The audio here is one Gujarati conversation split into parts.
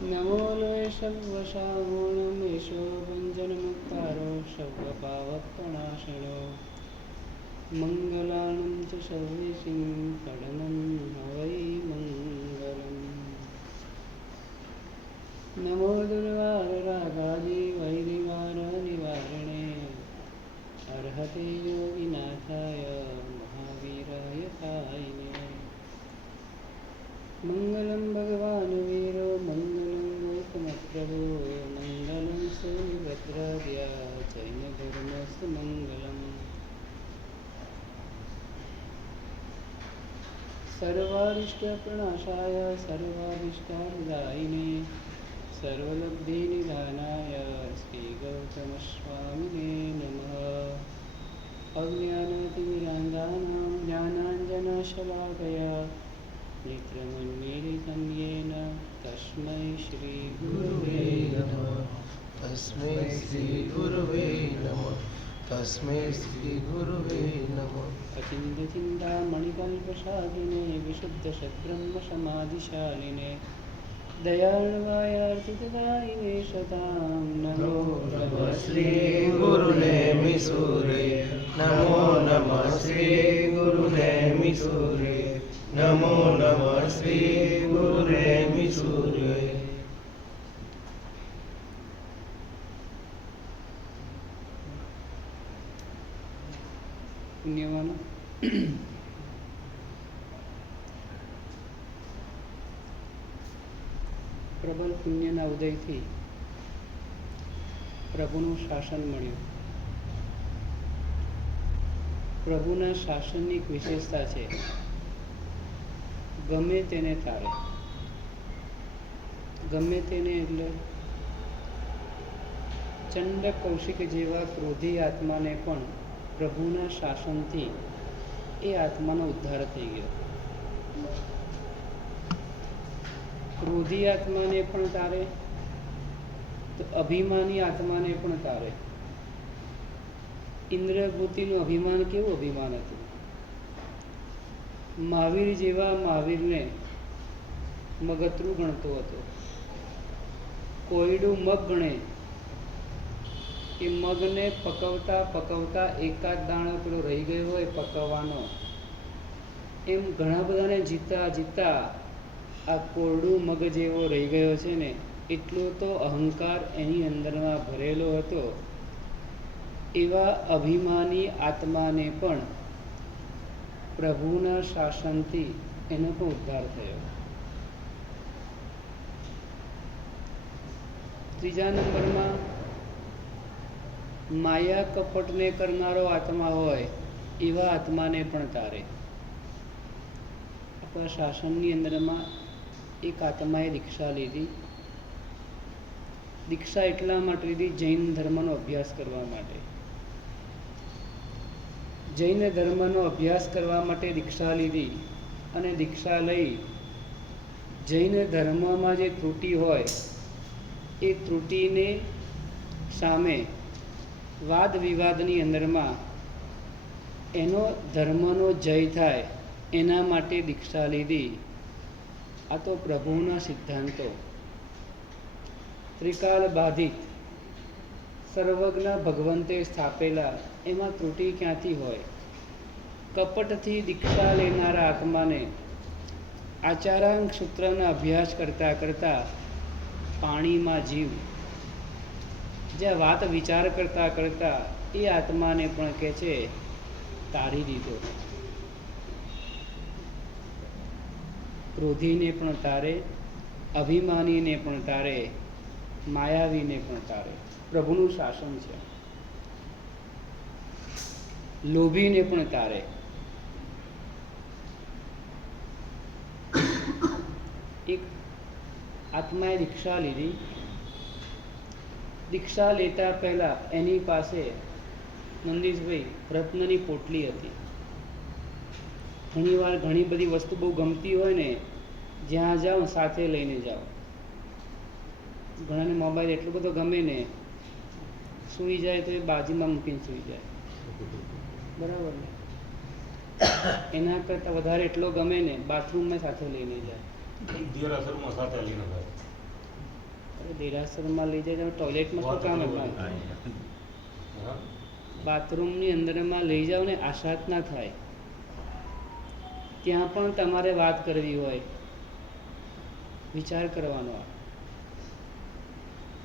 નમો લોય સર્વશામૂળમ ઈશો ભંજનમુક્તારો સર્વપાવકનાશનો મંગલાનં ચ સર્વેશિં પડનં હવૈ મંગલમ. નમો દુર્વારરાગાજી વૈરિવાર નિવારણે અર્હતે યોગિનાથાય મહાવીરાય કાયિને. મંગલમ ભગવાન વીરો મંગલમ ગૌતમપ્રભો મંગલમ સુનિવ્રતરાદ્યા જૈન ધર્મસ્તુ મંગલમ. સર્વારિષ્ટપ્રણાશાય સર્વાભીષ્ટાનુદાયિને સર્વલબ્ધિનિધાનાય શ્રી ગૌતમસ્વામિને નમઃ. અજ્ઞાનતિમિરાંધાનાં જ્ઞાનાંજનશલાકયા નેત્રમન્મીલિतं येन तस्मै श्रीगुरुवे नमः. तस्मै श्रीगुरुवे नमः. तस्मै श्रीगुरुवे नमः. अचिन्त्यचिन्तामणिकल्पशालिने विशुद्धसद्ब्रह्मसमाधिशालिने दयाळवायार्चितदायिने सतां नमो नमः श्रीगुरुनेमिसूरे नमो नमः श्रीगुरुनेमिसूरे नमो नमः श्रीगुरुनेमिसूरे. પુણ્યવાન પ્રબળ પુણ્યના ઉદયથી પ્રભુનું શાસન મળ્યું. પ્રભુના શાસનની એક વિશેષતા છે, ગમે તેને તારે. ગમે તેને એટલે ચંડ કૌશિક જેવા ક્રોધી આત્માને પણ પ્રભુના શાસનથી એ આત્માનો ઉદ્ધાર થઈ ગયો. ક્રોધી આત્માને પણ તારે તો અભિમાની આત્માને પણ તારે. ઇન્દ્રભૂતિનું અભિમાન કેવું અભિમાન હતું! મહાવીર જેવા મહાવીરને મગતરું ગણતો હતો. કોયડું મગ ગણે એ મગને પકવતા પકવતા એકાદ દાણો પેલો રહી ગયો હોય પકવવાનો, એમ ઘણા બધાને જીતા જીતા આ કોરડું મગ જેવો રહી ગયો છે ને, એટલો તો અહંકાર એની અંદરમાં ભરેલો હતો. એવા અભિમાની આત્માને પણ પ્રભુના શાસનથી એનો પણ ઉદ્ધાર થયો. ત્રીજા નંબરમાં માયા કપટને કરનારો આત્મા હોય એવા આત્માને પણ તારે. આપણા શાસનની અંદરમાં એક આત્માએ દીક્ષા લીધી. દીક્ષા એટલા માટે લીધી, જૈન ધર્મનો અભ્યાસ કરવા માટે. જૈન ધર્મનો અભ્યાસ કરવા માટે દીક્ષા લીધી અને દીક્ષા લઈ જૈન ધર્મમાં જે ત્રુટિ હોય એ ત્રુટિને સામે વાદ વિવાદની અંદરમાં એનો ધર્મનો જય થાય એના માટે દીક્ષા લીધી. આ તો પ્રભુના સિદ્ધાંતો. ત્રિકાલ બાધિત સર્વજ્ઞ ભગવંતે સ્થાપેલા, એમાં ત્રુટિ ક્યાંથી હોય? કપટથી દીક્ષા લેનારા આત્માને આચારાંગ સૂત્રના અભ્યાસ કરતાં કરતાં પાણીમાં જીવ, જ્યાં વાત વિચાર કરતાં કરતાં એ આત્માને પણ કહે છે તારી દીધો. ક્રોધીને પણ તારે, અભિમાનીને પણ તારે, માયાવીને પણ તારે. પ્રભુનું શાસન છે. લોભીને પણ તારે. એક આત્માએ દીક્ષા લીધી. દીક્ષા લેતા પહેલા એની પાસે નંદીશભાઈ રત્નની પોટલી હતી. ઘણીવાર ઘણી બધી વસ્તુ બહુ ગમતી હોય ને, જ્યાં જાઓ સાથે લઈને જાઓ. ઘણાને મોબાઈલ એટલો બધો ગમે ને, સૂઈ જાય તો એ બાજુમાં મૂકીને સૂઈ જાય. બરાબર ને? એના કરતાં વધારે એટલો ગમે ને બાથરૂમમાં સાથે લઈને જાય. દેરાસરમાં સાથે લઈને જાય. અરે દેરાસરમાં લઈ જાય તમે ટોયલેટમાં શું કામ એમાં? હા? બાથરૂમની અંદરમાં લઈ જાઓ ને આશાત ના થાય. ત્યાં પણ તમારે વાત કરવી હોય, વિચાર કરવાનો.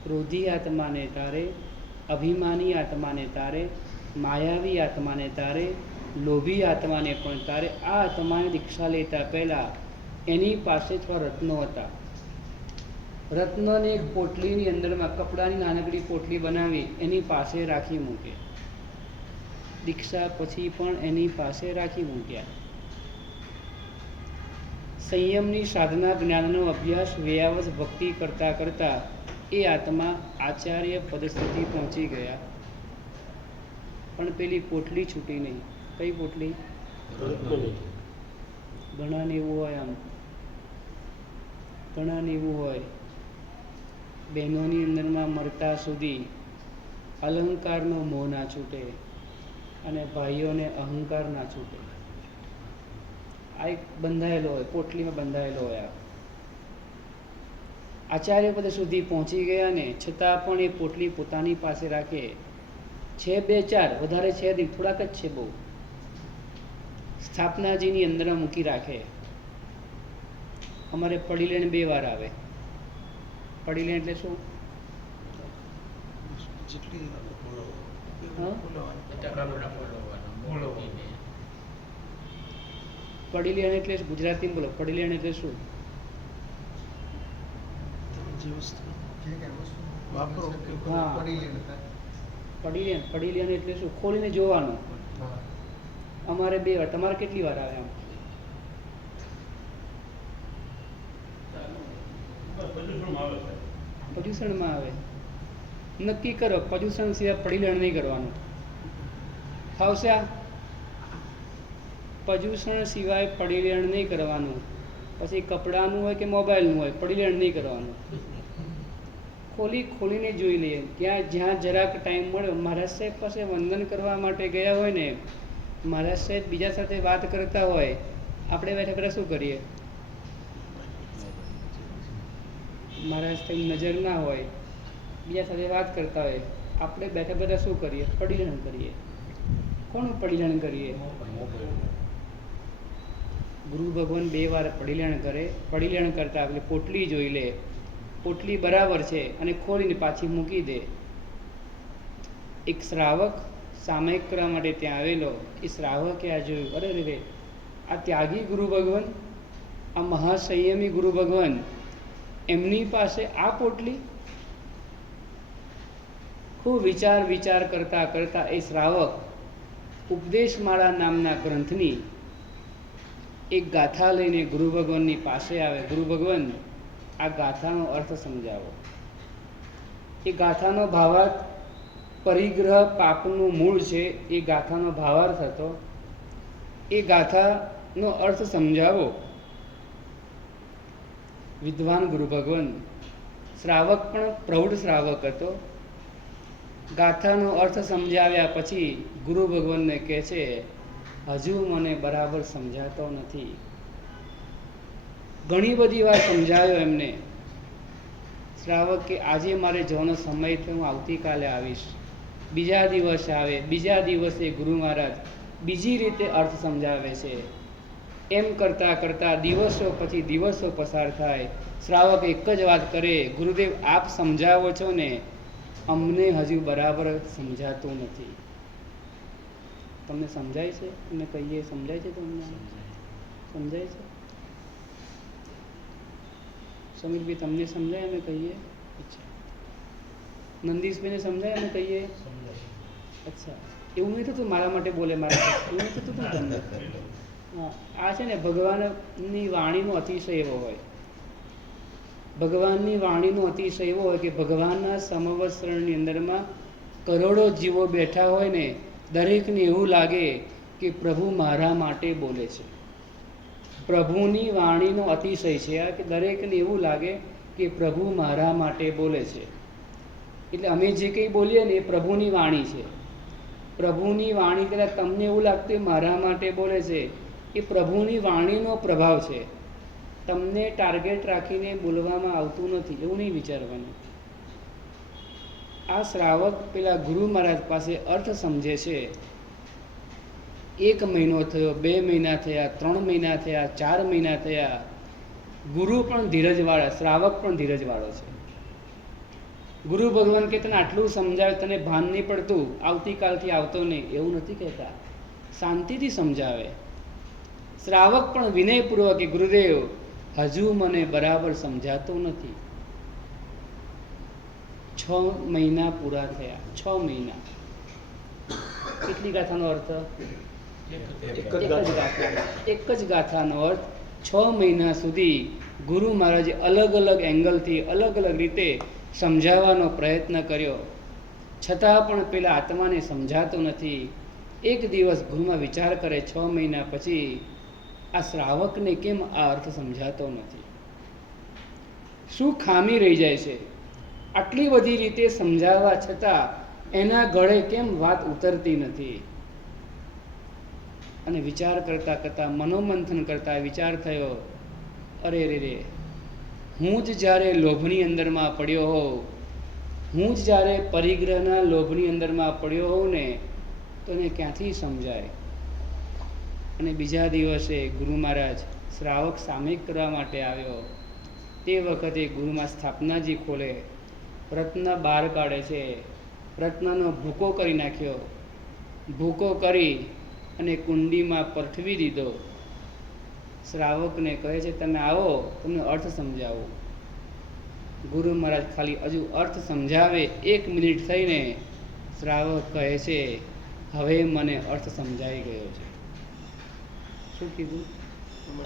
ક્રોધી આત્માને તારે, અભિમાની આત્માને તારે, માયાવી આત્માને તારે, લોભી આત્માને પણ તારે. આ આત્માને દીક્ષા લેતા પહેલાં એની પાસે થોડા રત્નો હતા. રત્નને એક પોટલીની અંદરમાં કપડાની નાનકડી પોટલી બનાવી એની પાસે રાખી મૂકે. દીક્ષા પછી પણ એની પાસે રાખી મૂક્યા. સંયમની સાધના, જ્ઞાનનો અભ્યાસ, વ્યયાવસ ભક્તિ કરતા કરતા એ આત્મા આચાર્ય પદ સુધી પહોંચી ગયા. પણ પેલી પોટલી છૂટી નહીં. કઈ પોટલી? ઘણાને એવું હોય, આમ ઘણાને એવું હોય, બહેનોની અંદરમાં મરતા સુધી અલંકારનો મોહ ના છૂટે અને ભાઈઓને અહંકાર ના છૂટે. આ એક બંધાયેલો હોય, પોટલીમાં બંધાયેલો હોય. આચાર્ય પદ સુધી પહોંચી ગયા ને છતાં પણ એ પોટલી પોતાની પાસે રાખે છે. 2-4 વધારે છે નહીં, થોડાક જ છે. બહુ સ્થાપનાજીની અંદર મૂકી રાખે. અમારે પડી લઈને 2 વાર આવે. પડી લઈને એટલે શું? પડી લેણ એટલે ગુજરાતીમાં બોલો. પડી લેણ એટલે શું? હા, પડી લેણ એટલે શું? ખોલીને જોવાનું. અમારે 2 વાર. તમારે કેટલી વાર આવે? આમ પર્યુષણમાં આવે. નક્કી કરો, પર્યુષણ સિવાય પડી લેણ નહીં કરવાનું. ફાવશે? પર્યુષણ સિવાય પડી લેણ નહીં કરવાનું. પછી કપડાનું હોય કે મોબાઈલનું હોય, પડી લેણ નહીં કરવાનું. ખોલીને જોઈ લઈએ. જ્યાં જરાક ટાઈમ મળ્યો, મહારાજ સાહેબ પાસે વંદન કરવા માટે ગયા હોય ને, મહારાજ સાહેબ બીજા સાથે વાત કરતા હોય, આપણે બેઠા બેઠા શું કરીએ? મહારાજ સાહેબ નજર ના હોય, બીજા સાથે વાત કરતા હોય, આપણે બેઠા બેઠા શું કરીએ? પડીલેણ કરીએ. કોનું પડીલેણ કરીએ? ગુરુ ભગવાન 2 વાર પડીલેણ કરે. પડીલેણ કરતા આપણે પોટલી જોઈ લે. પોટલી બરાબર છે અને ખોલીને પાછી મૂકી દે. એક શ્રાવક સામયિક કરવા માટે ત્યાં આવેલો. એ શ્રાવકે આ જોયું. અરે રે, આ ત્યાગી ગુરુ ભગવાન, આ મહાસંયમી ગુરુ ભગવાન, એમની પાસે આ પોટલી. ખૂબ વિચાર કરતા કરતા એ શ્રાવક ઉપદેશમાળા નામના ગ્રંથની એક ગાથા લઈને ગુરુ ભગવાનની પાસે આવે. ગુરુ ભગવાન, આ ગાથાનો અર્થ સમજાવો. એ ગાથાનો ભાવાર્થ પરિગ્રહ પાપનું મૂળ છે. એ ગાથાનો ભાવાર્થ હતો. એ ગાથાનો અર્થ સમજાવો. વિદ્વાન ગુરુ ભગવાન, શ્રાવક પણ પ્રૌઢ શ્રાવક હતો. ગાથાનો અર્થ સમજાવ્યા પછી ગુરુ ભગવાનને કહે છે, હજુ મને બરાબર સમજાતો નથી. ઘણી બધી વાર સમજાવ્યો એમને. શ્રાવક કે આજે મારે જવાનો સમય થયો, હું આવતીકાલે આવીશ. બીજા દિવસે આવે. બીજા દિવસે ગુરુ મહારાજ બીજી રીતે અર્થ સમજાવે છે. એમ કરતાં કરતાં દિવસો પછી દિવસો પસાર થાય. શ્રાવક એક જ વાત કરે, ગુરુદેવ આપ સમજાવો છો ને, અમને હજુ બરાબર સમજાતું નથી. તમને સમજાય છે? તમને કહીએ સમજાય છે? તમને સમજાય છે? સમીરભાઈ તમને સમજાય? અમે કહીએ. અચ્છા, નંદીશભાઈને સમજાય? અમે કહીએ. અચ્છા, એવું નહીં થતું મારા માટે બોલે, મારા એવું નહીં થતું તમને? હા, આ છે ને ભગવાનની વાણીનો અતિશય એવો હોય. ભગવાનની વાણીનો અતિશય એવો હોય કે ભગવાનના સમવસ્ત્રણની અંદરમાં કરોડો જીવો બેઠા હોય ને, દરેકને એવું લાગે કે પ્રભુ મારા માટે બોલે છે. પ્રભુની વાણીનો અતિશય છે આ, કે દરેકને એવું લાગે કે પ્રભુ મારા માટે બોલે છે. એટલે અમે જે કંઈ બોલીએ ને એ પ્રભુની વાણી છે. પ્રભુની વાણી કદાચ તમને એવું લાગતું એ મારા માટે બોલે છે, એ પ્રભુની વાણીનો પ્રભાવ છે. તમને ટાર્ગેટ રાખીને બોલવામાં આવતું નથી, એવું નહીં વિચારવાનું. આ શ્રાવક પેલા ગુરુ મહારાજ પાસે અર્થ સમજે છે. 1 મહિનો થયો, 2 મહિના થયા, 3 મહિના થયા, 4 મહિના થયા. ગુરુ પણ ધીરજવાળા, શ્રાવક પણ ધીરજવાળો છે. ગુરુ ભગવાન કે તને આટલું સમજાવે, તને ભાન નહીં પડતું, આવતીકાલથી આવતો નહીં, એવું નથી કહેતા. શાંતિથી સમજાવે. શ્રાવક પણ વિનયપૂર્વક કે ગુરુદેવ હજુ મને બરાબર સમજાતું નથી. 6 મહિના પૂરા થયા. 6 મહિના કેટલી ગાથાનો અર્થ? એક જ ગાથાનો અર્થ. 6 મહિના સુધી ગુરુ મહારાજે અલગ અલગ એંગલથી અલગ અલગ રીતે સમજાવવાનો પ્રયત્ન કર્યો, છતાં પણ પેલા આત્માને સમજાતો નથી. એક દિવસ ગુરુમાં વિચાર કરે, 6 મહિના પછી આ શ્રાવકને કેમ આ અર્થ સમજાતો નથી? શું ખામી રહી જાય છે? આટલી બધી રીતે સમજાવવા છતાં એના ગળે કેમ વાત ઉતરતી નથી? અને વિચાર કરતા કરતા, મનોમંથન કરતા વિચાર થયો, અરે રે, હું જ જ્યારે લોભની અંદરમાં પડ્યો હોઉં, હું જ જ્યારે પરિગ્રહના લોભની અંદરમાં પડ્યો હોઉં ને, તો એને ક્યાંથી સમજાય? અને બીજા દિવસે ગુરુ મહારાજ શ્રાવક સામયિક કરવા માટે આવ્યો. તે વખતે ગુરુમાં સ્થાપનાજી ખોલે, રત્ન બહાર કાઢે છે. રત્નનો ભૂકો કરી નાખ્યો. ભૂકો કરી અને કુંડીમાં પઠવી દીધો. શ્રાવકને કહે છે, તમે આવો, તમને અર્થ સમજાવું. ગુરુ મહારાજ ખાલી હજુ અર્થ સમજાવે, 1 મિનિટ થઈને શ્રાવક કહે છે, હવે મને અર્થ સમજાઈ ગયો છે. શું કીધું?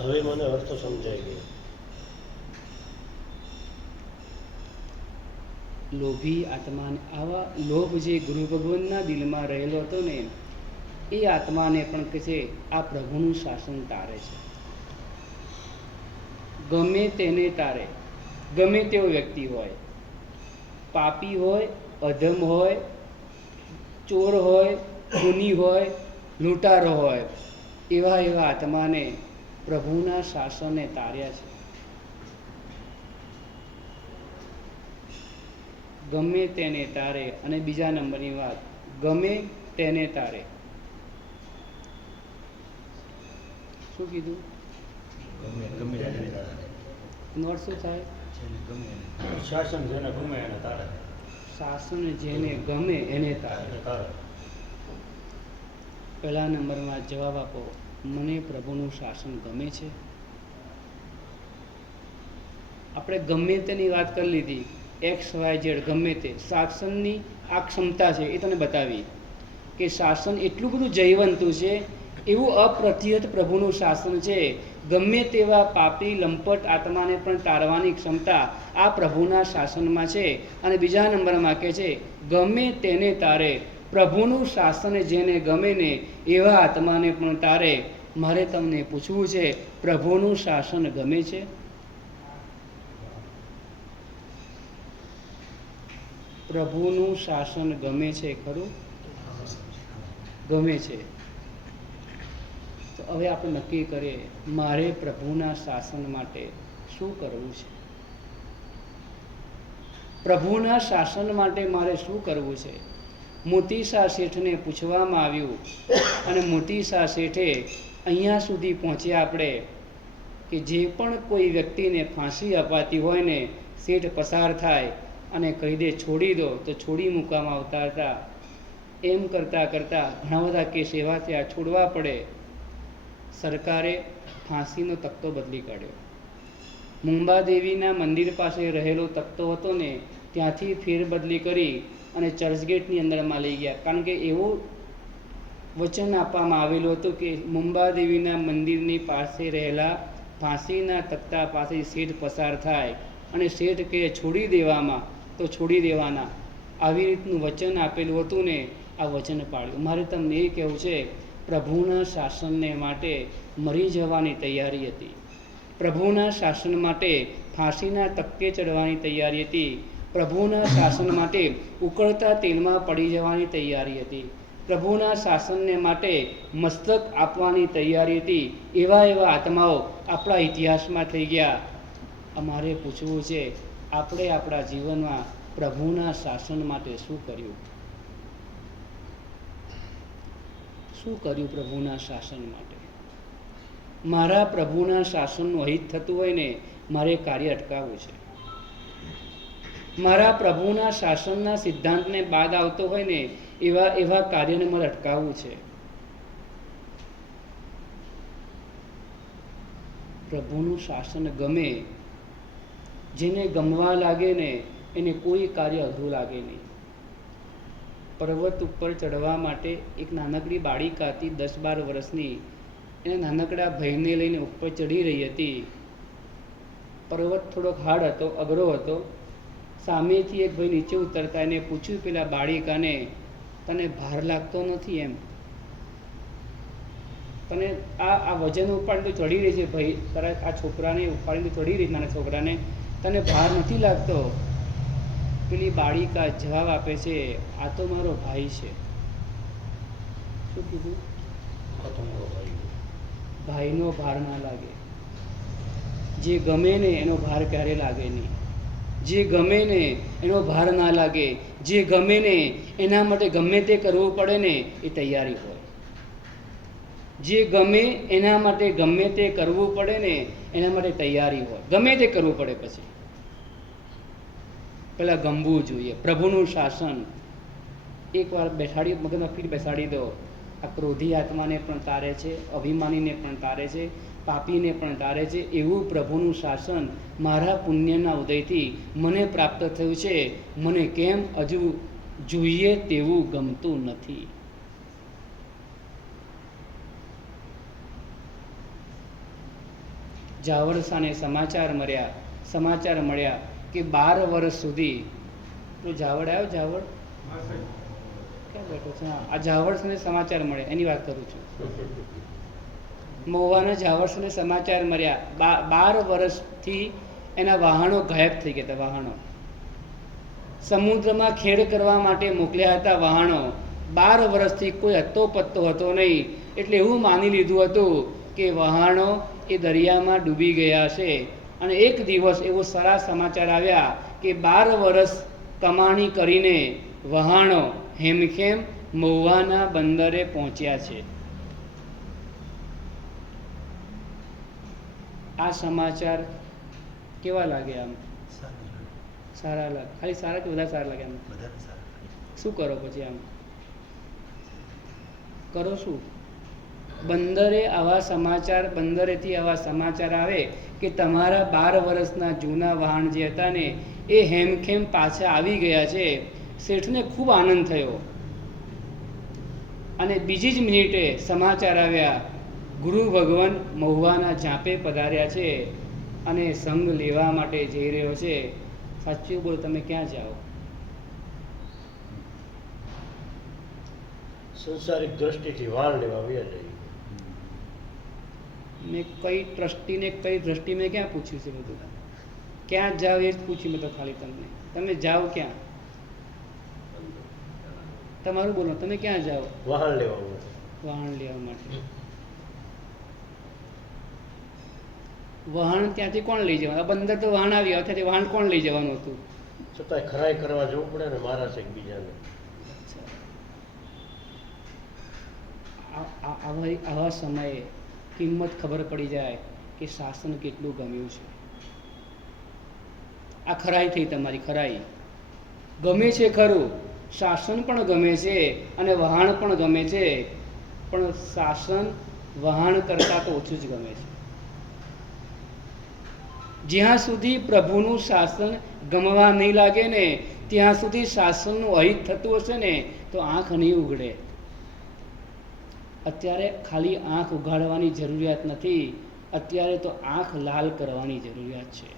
હવે મને અર્થ સમજાઈ ગયો. લોભી આત્માને, આવા લોભ જે ગુરુ ભગવાનના દિલમાં રહેલો હતો ને, એ આત્માને પણ કહે છે, આ પ્રભુનું શાસન તારે છે. ગમે તેને તારે, ગમે તેવો વ્યક્તિ હોય, પાપી હોય, અધમ હોય, ચોર હોય, ખૂની હોય, લૂંટારો હોય, એવા એવા આત્માને પ્રભુના શાસને તાર્યા છે. ગમે તેને તારે. અને બીજા નંબરની વાત, ગમે તેને તારે. શું કીધું? નોટ શું થાય? શાસન જેને ગમે એને તારે. શાસન જેને ગમે એને તારે. એને તારે. પહેલા નંબરમાં જવાબ આપો, મને પ્રભુનું શાસન ગમે છે. આપણે ગમે તેની વાત કરી લીધી, XYZ ગમે તે શાસનની આ ક્ષમતા છે, એ તને બતાવી કે શાસન એટલું બધું જયવંતું છે, એવું અપ્રતિહત પ્રભુનું શાસન છે. ગમે તેવા પાપી લંપટ આત્માને પણ તારવાની ક્ષમતા આ પ્રભુના શાસનમાં છે. અને બીજા નંબરમાં કહે છે, ગમે તેને તારે. પ્રભુનું શાસન જેને ગમે ને એવા આત્માને પણ તારે. મારે તમને પૂછવું છે, પ્રભુનું શાસન ગમે છે? પ્રભુનું શાસન ગમે છે ખરું? ગમે છે. તો હવે આપણે નક્કી કરીએ, મારે પ્રભુના શાસન માટે શું કરવું છે? પ્રભુના શાસન માટે મારે શું કરવું છે? મોતીસા શેઠને પૂછવામાં આવ્યું, અને મોતીસા શેઠે અહીંયા સુધી પહોંચ્યા આપણે કે જે પણ કોઈ વ્યક્તિને ફાંસી અપાતી હોય ને, શેઠ પસાર થાય અને કહી દે છોડી દો, તો છોડી મૂકવામાં આવતા હતા. એમ કરતાં કરતાં ઘણા બધા કેસ એવા થયા, છોડવા પડે. સરકારે ફાંસીનો તખ્તો બદલી કાઢ્યો. મુંબાદેવીના મંદિર પાસે રહેલો તખ્તો હતો ને, ત્યાંથી ફેરબદલી કરી અને ચર્ચગેટની અંદરમાં લઈ ગયા. કારણ કે એવું વચન આપવામાં આવેલું હતું કે મુંબાદેવીના મંદિરની પાસે રહેલા ફાંસીના તખ્તા પાસે શેઠ પસાર થાય અને શેઠ કહે છોડી દેવામાં, તો છોડી દેવાના. આવી રીતનું વચન આપેલું હતું ને, આ વચન પાળ્યું. મારે તમને એ કહેવું છે, પ્રભુના શાસનને માટે મરી જવાની તૈયારી હતી. પ્રભુના શાસન માટે ફાંસીના તખ્તે ચડવાની તૈયારી હતી. પ્રભુના શાસન માટે ઉકળતા તેલમાં પડી જવાની તૈયારી હતી. પ્રભુના શાસનને માટે મસ્તક આપવાની તૈયારી હતી. એવા એવા આત્માઓ આપણા ઇતિહાસમાં થઈ ગયા. અમારે પૂછવું છે, આપણે આપણા જીવનમાં પ્રભુના શાસન માટે શું કર્યું? શું કર્યું પ્રભુના શાસન માટે? મારા પ્રભુના શાસનનું અહિત થતું હોય ને, મારે કાર્ય અટકાવવું છે. મારા પ્રભુના શાસનના સિદ્ધાંતને બાદ આવતો હોય ને, એવા કાર્યને મારે અટકાવવું છે. પ્રભુનું શાસન ગમે, જેને ગમવા લાગે ને એને કોઈ કાર્ય અઘરું લાગે નહીં. પર્વત ઉપર ચડવા માટે એક નાનકડી બાળિકા હતી, 10-12 વર્ષની. એના નાનકડા ભાઈને લઈને ઉપર ચડી રહી હતી. પર્વત થોડોક હાર્ડ હતો, અઘરો હતો. સામેથી એક ભાઈ નીચે ઉતરતા એને પૂછ્યું પેલા બાળિકાને, તને ભાર લાગતો નથી એમ? તને આ વજન ઉપાડીને ચડી રહી છે ભાઈ, તારા આ છોકરાને ઉપાડીને ચડી રહી, નાના છોકરાને, તને ભાર નથી લાગતો? પેલી બાળિકા જવાબ આપે છે, આ તો મારો ભાઈ છે. શું કીધું? ભાઈનો ભાર ના લાગે. જે ગમે ને એનો ભાર ક્યારે લાગે નહીં. જે ગમે ને એનો ભાર ના લાગે. જે ગમે ને એના માટે ગમે તે કરવું પડે ને એ તૈયારી હોય. જે ગમે એના માટે ગમે તે કરવું પડે ને એના માટે તૈયારી હોય. ગમે તે કરવું પડે પછી પેલા ગમવું જોઈએ. પ્રભુનું શાસન એકવાર બેસાડી, મગજમાં ફીટ બેસાડી દો. આ ક્રોધી આત્માને પણ તારે છે, અભિમાનીને પણ તારે છે, પાપીને પણ તારે છે. એવું પ્રભુનું શાસન મારા પુણ્યના ઉદયથી મને પ્રાપ્ત થયું છે. મને કેમ હજુ જોઈએ તેવું ગમતું નથી. જાવરસાને સમાચાર મળ્યા કે 12 વર્ષ સુધી જાવડ આવ્યો. જાવડ ક્યાં બેઠો છે? આ જાવરસાને સમાચાર મળ્યા, એની વાત કરું છું. મહુવાના જાવરસાને સમાચાર મળ્યા. 12 વર્ષથી એના વાહનો ગાયબ થઈ ગયા હતા. વાહનો સમુદ્રમાં ખેડ કરવા માટે મોકલ્યા હતા. વાહનો 12 વર્ષથી કોઈ હત્તો પત્તો હતો નહીં. એટલે એવું માની લીધું હતું કે વહાણો એ દરિયામાં ડૂબી ગયા છે. અને એક દિવસ એવો સારા સમાચાર આવ્યા કે 12 વર્ષ કમાણી કરીને વહાણો હેમખેમ મહુવાના બંદરે પહોંચ્યા છે. આ સમાચાર કેવા લાગે? આમ સારા લાગે. ખાલી સારા કે વધારે સારા લાગે? આમ શું કરો પછી? આમ કરો શું? બંદરેથી આવા સમાચાર આવે કે તમારા 12 વર્ષના જૂના વાહન જે હતા ને એ હેમખેમ પાછા આવી ગયા છે. શેઠને ખૂબ આનંદ થયો. અને બીજી જ મિનિટે સમાચાર આવ્યા, ગુરુ ભગવાન મહુવાના ઝાંપે પધાર્યા છે અને સંગ લેવા માટે જઈ રહ્યો છે. સાચું બોલો, તમે ક્યાં જાઓ? સંસારિક દ્રષ્ટિથી વાળ લેવા વ્યા જઈએ. મેં કઈ ટ્રસ્ટીને કઈ દ્રષ્ટિ મેં ક્યાં પૂછ્યું છે? બધું ક્યાં જાઓ એ જ પૂછ્યું મેં તો ખાલી તમને. તમે જાઓ ક્યાં? તમારું બોલો, તમે ક્યાં જાઓ? વાહન લેવા માટે. વાહન લેવા માટે. વાહન ત્યાંથી કોણ લઈ જવાનું? બંદર તો વાહન આવ્યા, ત્યાંથી વાહન કોણ લઈ જવાનું હતું? છતાંય ખરાઈ કરવા જવું પડે ને, મારા છે એકબીજાને. આવા સમયે કિંમત ખબર પડી જાય કે શાસન કેટલું ગમ્યું છે. આ ખરાઈ થઈ તમારી. ખરાઈ ગમે છે ખરું, શાસન પણ ગમે છે અને વહાણ પણ ગમે છે, પણ શાસન વહાણ કરતાં તો ઓછું જ ગમે છે. જ્યાં સુધી પ્રભુનું શાસન ગમવા નહીં લાગે ને ત્યાં સુધી શાસનનું અહિત થતું હશે ને તો આંખ નહીં ઉઘડે. અત્યારે ખાલી આંખ ઉઘાડવાની જરૂરિયાત નથી, અત્યારે તો આંખ લાલ કરવાની જરૂરિયાત છે.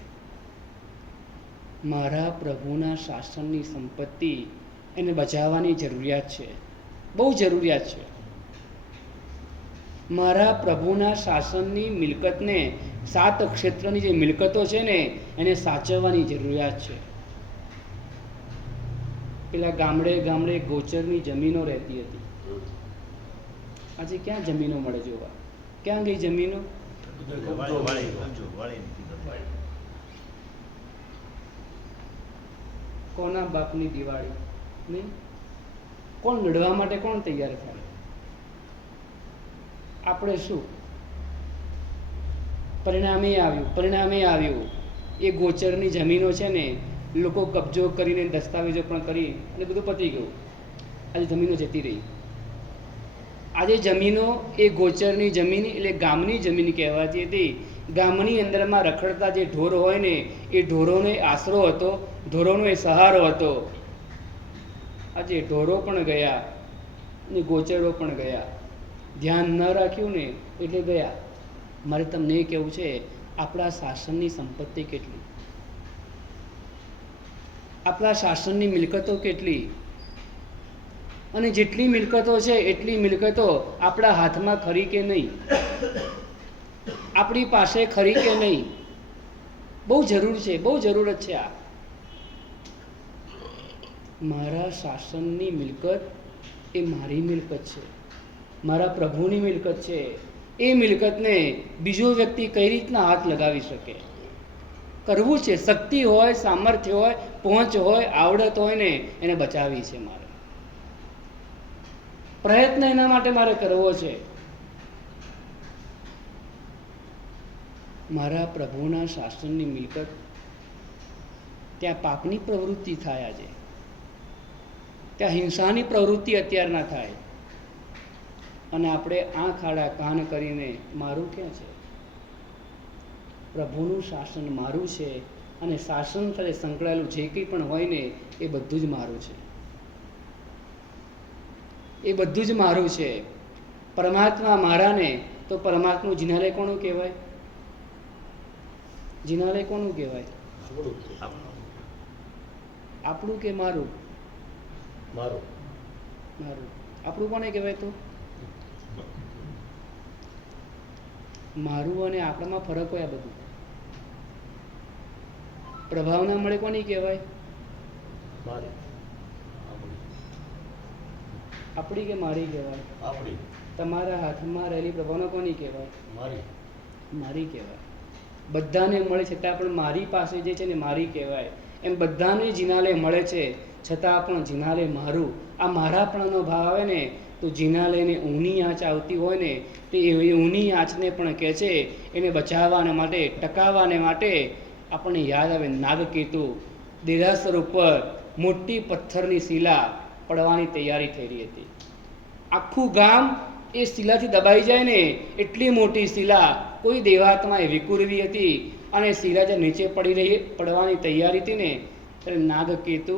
મારા પ્રભુના શાસનની સંપત્તિ એને બચાવવાની જરૂરિયાત છે, બહુ જરૂરિયાત છે. મારા પ્રભુના શાસનની મિલકતને, 7 ક્ષેત્રની જે મિલકતો છે ને એને સાચવવાની જરૂરિયાત છે. પેલા ગામડે ગામડે ગોચરની જમીનો રહેતી હતી. આજે ક્યાં જમીનો મળે જોવા? ક્યાં ગઈ જમીનો? કોના બાપની દિવાળી નહીં? કોણ લડવા માટે કોણ તૈયાર થાય? આપણે શું પરિણામે આવ્યું એ ગોચરની જમીનો છે ને, લોકો કબજો કરીને દસ્તાવેજો પણ કરી અને બધું પતી ગયું. આજે જમીનો જતી રહી. આજે જમીનો એ ગોચરની જમીન એટલે ગામની જમીન કહેવાતી હતી. ગામની અંદરમાં રખડતા જે ઢોર હોય ને, એ ઢોરોનો આશરો હતો, ઢોરોનો એ સહારો હતો. આજે ઢોરો પણ ગયા અને ગોચરો પણ ગયા. ધ્યાન ન રાખ્યું ને એટલે ગયા. મારે તમને એ કહેવું છે, આપણા શાસનની સંપત્તિ કેટલી, આપણા શાસનની મિલકતો કેટલી, અને જેટલી મિલકતો છે એટલી મિલકતો આપણા હાથમાં ખરી કે નહીં, આપણી પાસે ખરી કે નહીં? બહુ જરૂર છે, બહુ જરૂરત છે. આ મારા શાસનની મિલકત એ મારી મિલકત છે, મારા પ્રભુની મિલકત છે. એ મિલકતને બીજો વ્યક્તિ કઈ રીતના હાથ લગાવી શકે? કરવું છે. શક્તિ હોય, સામર્થ્ય હોય, પહોંચ હોય, આવડત હોય ને એને બચાવી છે. મારે પ્રયત્ન એના માટે મારે કરવો છે. મારા પ્રભુના શાસનની મિલકત, ત્યાં પાપની પ્રવૃત્તિ થાય આજે, ત્યાં હિંસાની પ્રવૃત્તિ અત્યાર ના થાય, અને આપણે આંખ આડા કાન કરીને મારું ક્યાં છે? પ્રભુનું શાસન મારું છે, અને શાસન સાથે સંકળાયેલું જે કંઈ પણ હોય ને એ બધું જ મારું છે, એ બધું જ મારું છે. પરમાત્મા મારા ને તો પરમાત્માનું જિનાલય કોનું કહેવાય? જિનાલય કોનું કહેવાય? આપણું કે મારું? મારું. મારું. આપણું કોને કહેવાય? તો મારું અને આપણામાં ફરક હોય. આ બધું પ્રભાવના મળે કોની કહેવાય? મારી. આપણી કે મારી કહેવાય? આપણી. તમારા હાથમાં રહેલી પ્રભાવના કોની કહેવાય? મારી. મારી કહેવાય. બધાને મળે છતાં પણ મારી પાસે જે છે ને મારી કહેવાય. એમ બધાને જિનાલય મળે છે છતાં પણ જિનાલય મારું. આ મારાપણાનો ભાવ આવે ને તો જિનાલયને ઊની આંચ આવતી હોય ને તો એ ઊની આંચને પણ કહે છે, એને બચાવવાને માટે, ટકાવવાને માટે આપણને યાદ આવે નાગકેતુ. દેરાસર ઉપર મોટી પથ્થરની શિલા પડવાની તૈયારી થઈ રહી હતી. આખું ગામ એ શિલાથી દબાઈ જાય ને એટલી મોટી શિલા કોઈ દેવાત્માએ વિકુરવી હતી, અને શિલા જે નીચે પડવાની તૈયારી હતી ને ત્યારે નાગકેતુ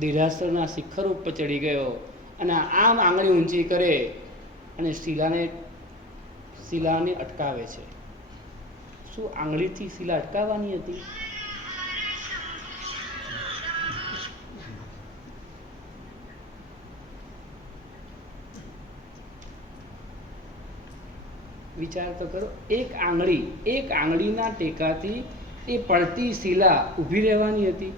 દેરાસરના શિખર ઉપર ચડી ગયો અને આમ આંગળી ઊંચી કરે અને શિલાને અટકાવે છે. શું આંગળીથી શિલા અટકાવવાની હતી? વિચાર તો કરો. એક આંગળીના ટેકાથી એ પડતી શિલા ઊભી રહેવાની હતી?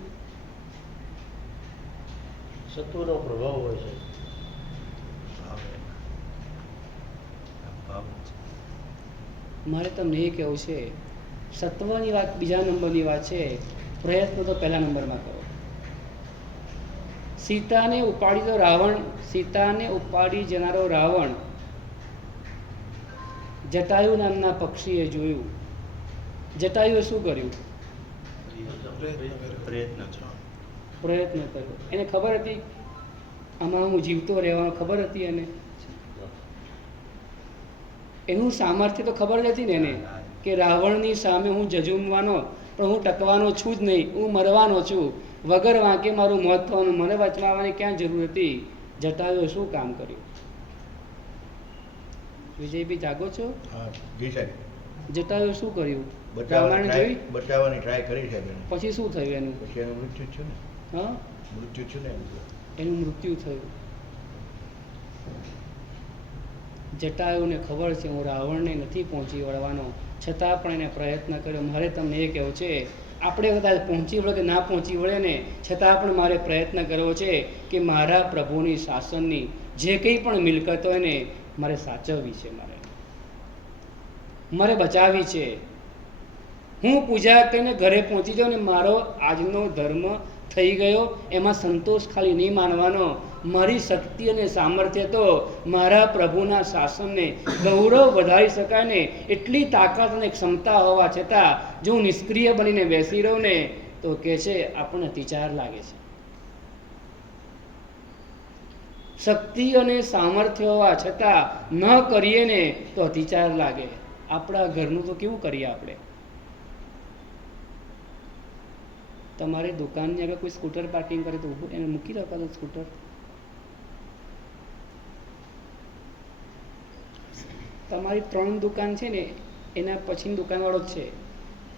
સત્વનો પ્રભાવ હોય છે. મારે તમને એ કહેવું છે, સત્વની વાત બીજા નંબરની વાત છે, પ્રયત્ન તો પહેલા નંબરમાં કરો. સીતાને ઉપાડી જનારો રાવણ જટાયુ નામના પક્ષીએ જોયું. જટાયુએ શું કર્યું? પ્રયત્ન કર્યો. એને ખબર હતી આમાં હું જીવતો રહેવાનો, ખબર હતી એને? એનું સામર્થ્ય તો ખબર જ હતી ને એને કે રાવણની સામે હું જજુમવાનો, પણ હું ટકવાનો છું જ નહીં, હું મરવાનો છું, વગર વાંકે મારું મોત થવાનું, મને બચવાવાની ક્યાં જરૂર હતી? જટાયુએ શું કામ કર્યું? વિજયભાઈ જાગો છો? જટાયુએ શું કર્યું? બચાવવાની ટ્રાય કરી છે. પછી શું થયું એનું? પછી એનું મૃત્યુ થયું ને. હા, મૃત્યુ થયું ને. એનું મૃત્યુ થયું. જટાયુને ખબર છે હું રાવણને નથી પહોંચી વળવાનો, છતાં પણ એને પ્રયત્ન કર્યો. મારે તમને એ કહેવું છે, આપણે કદાચ પહોંચી વળે કે ના પહોંચી વળે ને છતાં પણ મારે પ્રયત્ન કરવો છે કે મારા પ્રભુની શાસનની જે કંઈ પણ મિલકત હોય ને મારે સાચવવી છે, મારે બચાવવી છે. હું પૂજા કરીને ઘરે પહોંચી જાઉં ને મારો આજનો ધર્મ થઈ ગયો, એમાં સંતોષ ખાલી નહીં માનવાનો. મારી શક્તિ અને સામર્થ્ય તો મારા પ્રભુના શાસનને ગૌરવ વધારી શકાય ને એટલી તાકાત અને ક્ષમતા હોવા છતાં જો હું નિષ્ક્રિય બનીને બેસી રહું ને તો કહે છે આપણને અતિચાર લાગે છે. શક્તિ અને સામર્થ્ય હોવા છતાં ન કરીએ ને તો અતિચાર લાગે. આપણા ઘરનું તો કેવું કરીએ આપણે? તમારી દુકાનની આગળ કોઈ સ્કૂટર પાર્કિંગ કરે તો ઊભું એને મૂકી રાખો તો સ્કૂટર. તમારી 3 દુકાન છે ને એના પછીની દુકાનવાળો જ છે,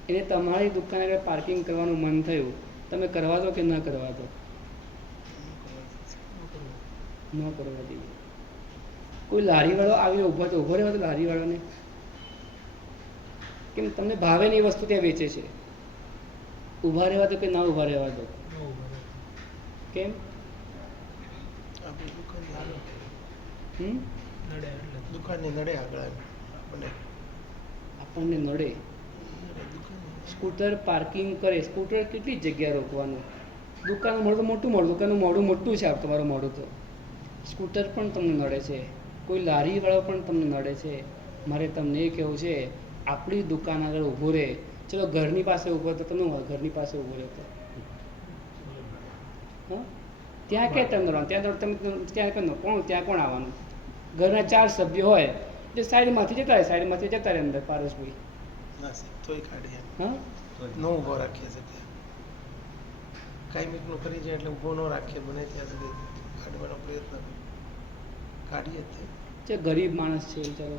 એને તમારી દુકાન આગળ પાર્કિંગ કરવાનું મન થયું, તમે કરવા દો કે ન કરવા દો? ન કરવા દઈએ. કોઈ લારીવાળો આવીને ઊભો તો ઊભો રહેવા તો લારીવાળાને કેમ તમને ભાવે ને એ વસ્તુ ત્યાં વેચે છે, ઊભા રહેવા દો કે ના ઊભા રહેવા દો? કેમ? આપણને નડે. સ્કૂટર પાર્કિંગ કરે, સ્કૂટર કેટલી જગ્યા રોકવાનું? દુકાનનું મોડું મોટું, દુકાનનું મોડું મોટું છે, તમારું મોડું તો સ્કૂટર પણ તમને નડે છે, કોઈ લારીવાળો પણ તમને નડે છે. મારે તમને એ કહેવું છે, આપણી દુકાન આગળ ઊભું રહે. ચલો ઘરની પાસે ઊભો તો તમે ઘરની પાસે ઊભો રહેતો, હા ત્યાં ક્યાં તમે ત્યાં કોણ આવવાનું? ઘરના 4 સભ્યો હોય એટલે સાઈડમાંથી જતા રહે, અંદર પારસભાઈ હા નો ઉભો રાખીએ છીએ, કાંઈ મીકનું કરી જાય એટલે ઊભો ન રાખીએ, બને ત્યાં સુધી કાઢવાનો પ્રયત્ન કાઢીએ જ. ગરીબ માણસ છે બિચારો,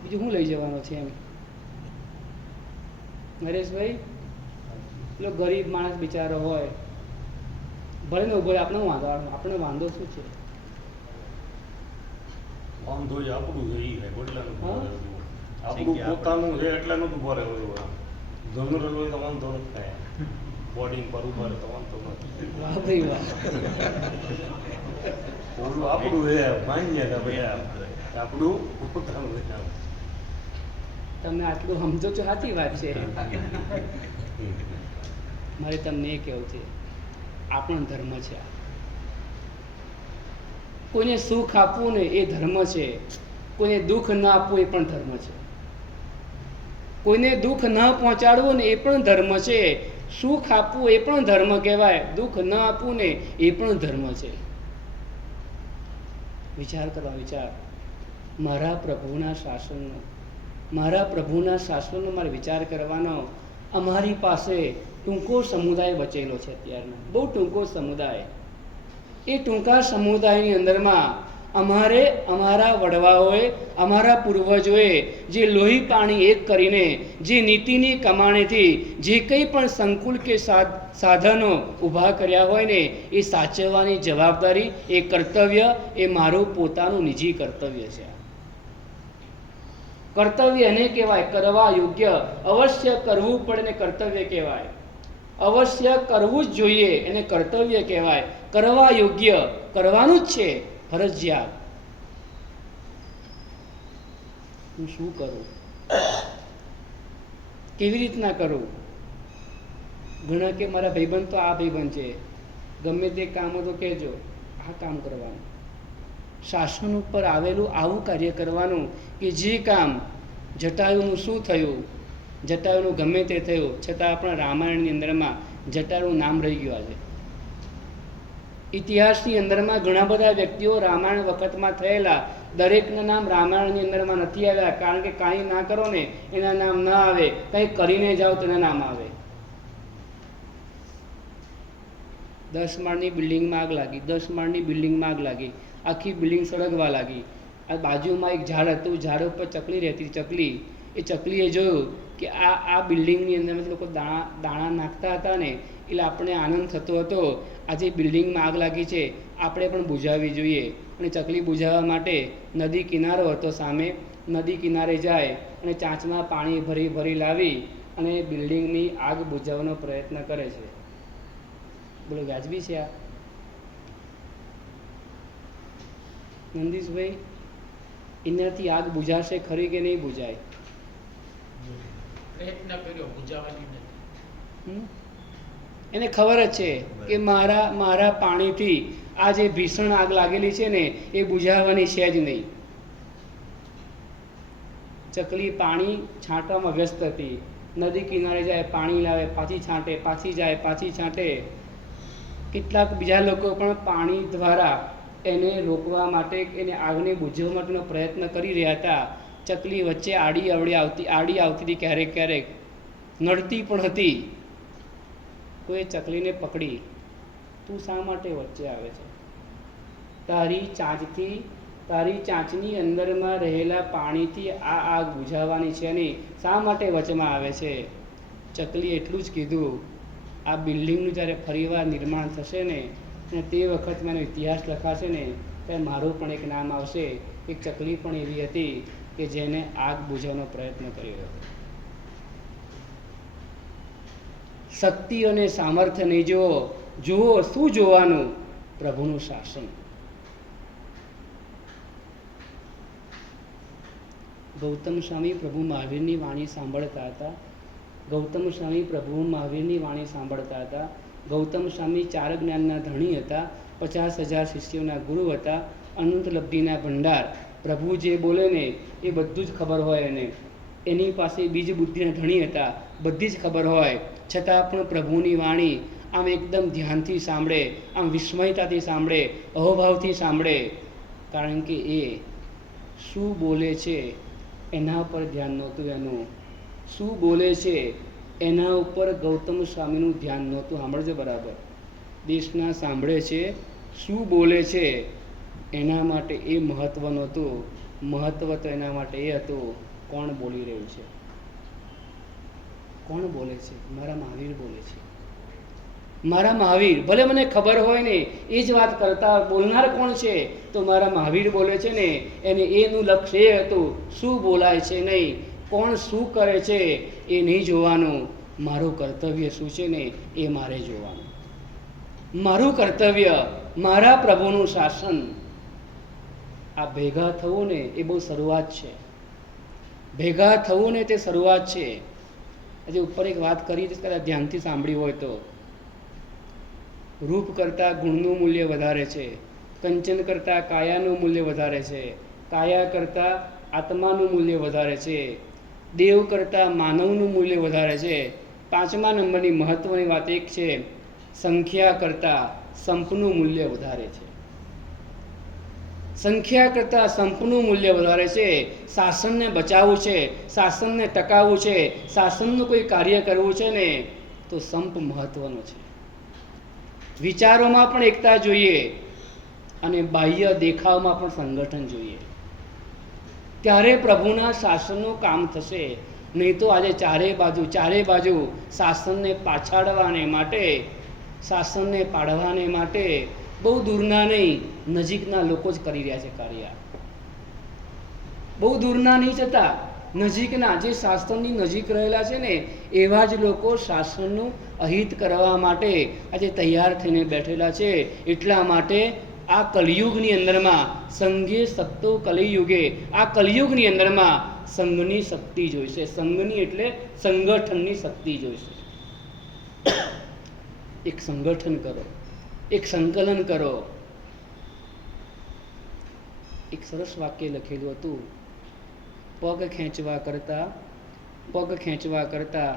બીજું શું લઈ જવાનો છે એમ? નરેશભાઈ, પેલો ગરીબ માણસ બિચારો હોય, ભલે ને ઉભો આપણે વાંધો શું છે? વાંધો જ આપણું છે, એ બદલાનું હા? આપણું પોતાનું છે એટલે નથી ભરે. જનરલ હોય તો વાંધો નથી થાય, બોર્ડિંગ પર ઉભા રહે તો વાંધો નથી. વાહ ભાઈ વાહ. ઓલું આપણું છે, માન્ય બધા આપણું પોતાનું છે. તમે આટલું સમજો છો, સાચી વાત છે. મારે તમને એ કહેવું છે, આપણો ધર્મ છે. કોઈને સુખ આપવું ને એ ધર્મ છે, કોઈને દુઃખ ન આપવું એ પણ ધર્મ છે. કોઈને દુઃખ ન પહોંચાડવું ને એ પણ ધર્મ છે, સુખ આપવું એ પણ ધર્મ કહેવાય, દુઃખ ન આપવું ને એ પણ ધર્મ છે. વિચાર કરવા, વિચાર. મારા પ્રભુના શાસનનો મારે વિચાર કરવાનો. અમારી પાસે ટૂંકો સમુદાય બચેલો છે અત્યારનો, બહુ ટૂંકો સમુદાય. એ ટૂંકા સમુદાયની અંદરમાં અમારા વડવાઓએ, અમારા પૂર્વજોએ જે લોહી પાણી એક કરીને જે નીતિની કમાણીથી જે કંઈ પણ સંકુલ કે સાધનો ઊભા કર્યા હોય ને એ સાચવવાની જવાબદારી, એ કર્તવ્ય, એ મારું પોતાનું નિજી કર્તવ્ય છે. કર્તવ્ય એને કહેવાય કરવા યોગ્ય, અવશ્ય કરવું પડે ને કર્તવ્ય કહેવાય. અવશ્ય કરવું જ જોઈએ એને કર્તવ્ય કહેવાય. કરવા યોગ્ય, કરવાનું જ છે, ફરજિયાત. હું શું કરું? કેવી રીતના કરું? ઘણા કે મારા ભાઈબંધ તો આ ભાઈબંધ છે, ગમે તે કામ તો કહેજો, આ કામ કરવાનું. શાસન ઉપર આવેલું આવું કાર્ય કરવાનું કે જે કામ જટાયુનું શું થયું, જટાયુનું ગમે તે થયું છતાં આપણા રામાયણની અંદરમાં જટાયુનું નામ રહી ગયું. આજે ઇતિહાસની અંદરમાં ઘણા બધા વ્યક્તિઓ રામાયણ વખતમાં થયેલા, દરેકના નામ રામાયણની અંદરમાં નથી આવ્યા, કારણ કે કાંઈ ના કરો ને એના નામ ના આવે, કંઈ કરીને જાઓ તેના નામ આવે. 10 માળની બિલ્ડિંગમાં આગ લાગી, 10 માળની બિલ્ડિંગમાં આગ લાગી, આખી બિલ્ડિંગ સળગવા લાગી. આ બાજુમાં એક ઝાડ હતું, ઝાડ ઉપર ચકલી રહેતી, ચકલી. એ ચકલીએ જોયું કે આ બિલ્ડિંગની અંદર લોકો દાણા નાખતા હતા ને, એટલે આપણે આનંદ થતો હતો, આજે બિલ્ડિંગમાં આગ લાગી છે, આપણે પણ બુઝાવવી જોઈએ. અને ચકલી બુઝાવવા માટે નદી કિનારો હતો સામે, નદી કિનારે જાય અને ચાંચમાં પાણી ભરી લાવી અને બિલ્ડિંગની આગ બુઝાવવાનો પ્રયત્ન કરે છે. બોલો, વ્યાજબી છે આ? નંદીશભાઈ, એનાથી આગ બુઝાશે ખરી કે નહીં બુઝાય? પ્રયત્ન કર્યો, બુજાવવાની નથી. હમ? એને ખબર જ છે કે મારા પાણીથી આ જે ભીષણ આગ લાગેલી છે ને એ બુઝાવવાની છે જ નહીં. ચકલી પાણી છાંટવામાં વ્યસ્ત હતી. નદી કિનારે જાય, પાણી લાવે, પાછી છાંટે, પાછી જાય, પાછી છાંટે. કેટલાક બીજા લોકો પણ પાણી દ્વારા એને રોકવા માટે, એને આગને બુઝાવવા માટેનો પ્રયત્ન કરી રહ્યા હતા. ચકલી વચ્ચે આડી આવતી હતી, ક્યારેક નડતી પણ હતી. કોઈ ચકલીને પકડી, તું શા માટે વચ્ચે આવે છે? તારી ચાંચની અંદરમાં રહેલા પાણીથી આ આગ બુઝાવવાની છે નહીં, શા માટે વચમાં આવે છે? ચકલી એટલું જ કીધું, આ બિલ્ડિંગનું જ્યારે ફરીવાર નિર્માણ થશે ને અને તે વખત એનો ઇતિહાસ લખાશે ને ત્યારે મારું પણ એક નામ આવશે. એક ચકલી પણ એવી હતી કે જેને આગ બુઝાવવાનો પ્રયત્ન કર્યો હતો. શક્તિ અને સામર્થ્ય નહીં જુઓ શું જોવાનું? પ્રભુનું શાસન. ગૌતમ સ્વામી પ્રભુ મહાવીરની વાણી સાંભળતા હતા. ગૌતમ સ્વામી ચાર જ્ઞાનના ધણી હતા. 50,000 શિષ્યોના ગુરુ હતા. અનંત લબ્ધિના ભંડાર. પ્રભુ જે બોલે ને એ બધું જ ખબર હોય એને. એની પાસે બીજ બુદ્ધિના ધણી હતા, બધી જ ખબર હોય. છતાં પણ પ્રભુની વાણી આમ એકદમ ધ્યાનથી સાંભળે, આમ વિસ્મયતાથી સાંભળે, અહોભાવથી સાંભળે. કારણ કે એ શું બોલે છે એના પર ધ્યાન નહોતું એનું. શું બોલે છે એના ઉપર ગૌતમ સ્વામીનું ધ્યાન નહોતું. સાંભળજો બરાબર. દેશના સાંભળે છે, શું બોલે છે એના માટે એ મહત્વ નહોતું. મહત્વ તો એના માટે એ હતું, કોણ બોલી રહ્યું છે? કોણ બોલે છે? મારા મહાવીર બોલે છે. મારા મહાવીર, ભલે મને ખબર હોય ને એ જ વાત કરતા, બોલનાર કોણ છે? તો મારા મહાવીર બોલે છે ને. એને એનું લક્ષ્ય એ હતું, શું બોલાય છે નહીં, કોણ શું કરે છે એ નહીં જોવાનું. મારું કર્તવ્ય શું છે ને એ મારે જોવાનું. મારું કર્તવ્ય, મારા પ્રભુનું શાસન. આ ભેગા થવું ને એ બહુ શરૂઆત છે. ભેગા થવું ને તે શરૂઆત છે. હજી ઉપર એક વાત કરી છે, કદાચ ધ્યાનથી સાંભળી હોય તો. રૂપ કરતાં ગુણનું મૂલ્ય વધારે છે. કંચન કરતાં કાયાનું મૂલ્ય વધારે છે. કાયા કરતાં આત્માનું મૂલ્ય વધારે છે. દેવ કરતાં માનવનું મૂલ્ય વધારે છે. 5મા નંબરની મહત્વની વાત એક છે, સંખ્યા કરતાં સંપનું મૂલ્ય વધારે છે. સંખ્યા કરતાં સંપનું મૂલ્ય વધારે છે. શાસનને બચાવવું છે, શાસનને ટકાવવું છે, શાસનનું કોઈ કાર્ય કરવું છે ને તો સંપ મહત્વનો છે. વિચારોમાં પણ એકતા જોઈએ અને બાહ્ય દેખાવમાં પણ સંગઠન જોઈએ. ત્યારે પ્રભુના શાસનનું કામ થશે. નહીં તો આજે ચારે બાજુ શાસનને પાછાડવાને માટે, શાસનને પાડવાને માટે બહુ દૂરના નહીં, નજીકના લોકો જ કરી રહ્યા છે કાર્ય. બહુ દૂરના નહીં છતાં નજીકના, જે શાસનની નજીક રહેલા છે ને એવા જ લોકો શાસનનું અહિત કરવા માટે આજે તૈયાર થઈને બેઠેલા છે. એટલા માટે આ કલિયુગની અંદરમાં સંઘે સત્તો કલિયુગે, આ કલિયુગની અંદરમાં સંઘની શક્તિ જોઈશે. સંઘની એટલે સંગઠનની શક્તિ જોઈશે. એક સંગઠન કરો, એક સંકલન કરો. એક સરસ વાક્ય લખેલું હતું, પગ ખેંચવા કરતા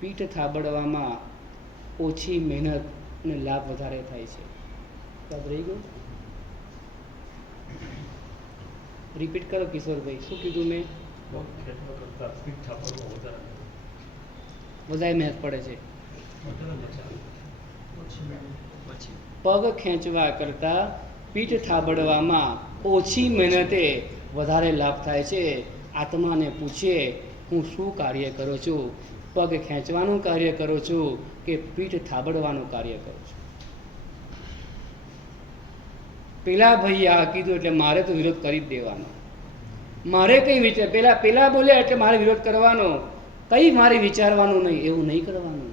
પીઠ થાબડવામાં ઓછી મહેનત અને લાભ વધારે થાય છે. યાદ રહી ગયું? રિપીટ કરો કિશોરભાઈ, શું કીધું મેં? વધારે મહેનત પડે છે. પગ ખેંચવા કરતા પીઠ થાબડવામાં ઓછી મહેનતે વધારે લાભ થાય છે. આત્માને પૂછીએ, હું શું કાર્ય કરું છું? પગ ખેંચવાનું કાર્ય કરું છું કે પીઠ થાબડવાનું કાર્ય કરું છું? પેલા ભાઈ આ કીધું એટલે મારે તો વિરોધ કરી જ દેવાનો. મારે કંઈ વિચાર, પેલા બોલ્યા એટલે મારે વિરોધ કરવાનો, કંઈ મારે વિચારવાનું નહીં, એવું નહીં કરવાનું.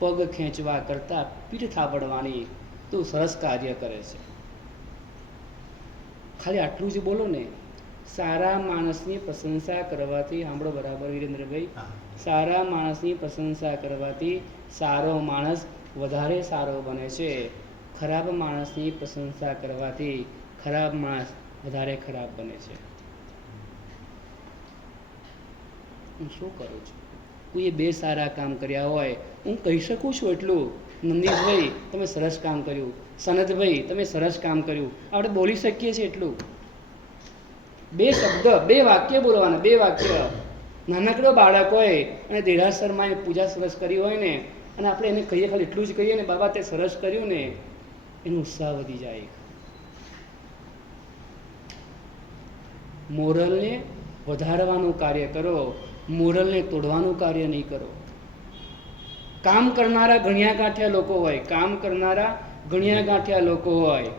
પગ ખેંચવા કરતાં પીઠ થાબડવાની તું સરસ કાર્ય કરે છે. ખાલી આટલું જ બોલો ને, સારા માણસની પ્રશંસા કરવાથી, સાંભળો બરાબર વિરેન્દ્રભાઈ, સારા માણસની પ્રશંસા કરવાથી સારો માણસ વધારે સારો બને છે. ખરાબ માણસની પ્રશંસા કરવાથી ખરાબ માણસ વધારે ખરાબ બને છે. હું શું કરું છું? કોઈએ બે સારા કામ કર્યા હોય, હું કહી શકું છું એટલું, નંદીશભાઈ તમે સરસ કામ કર્યું, સનતભાઈ તમે સરસ કામ કર્યું, આપણે બોલી શકીએ છીએ એટલું. બે શબ્દ, બે વાક્ય બોલવાના, બે વાક્ય. નાનકડો બાળક હોય અને દેરાસરમાં પૂજા સરસ કરી હોય ને, અને આપણે એને કહીએ, ખાલી એટલું જ કહીએ ને, બાબા તે સરસ કર્યું ને, એનો ઉત્સાહ વધી જાય. મોરલને વધારવાનું કાર્ય કરો, મોરલને તોડવાનું કાર્ય નહીં કરો. કામ કરનારા ગણ્યા ગાંઠ્યા લોકો હોય, કામ કરનારા ગણ્યા ગાંઠ્યા લોકો હોય,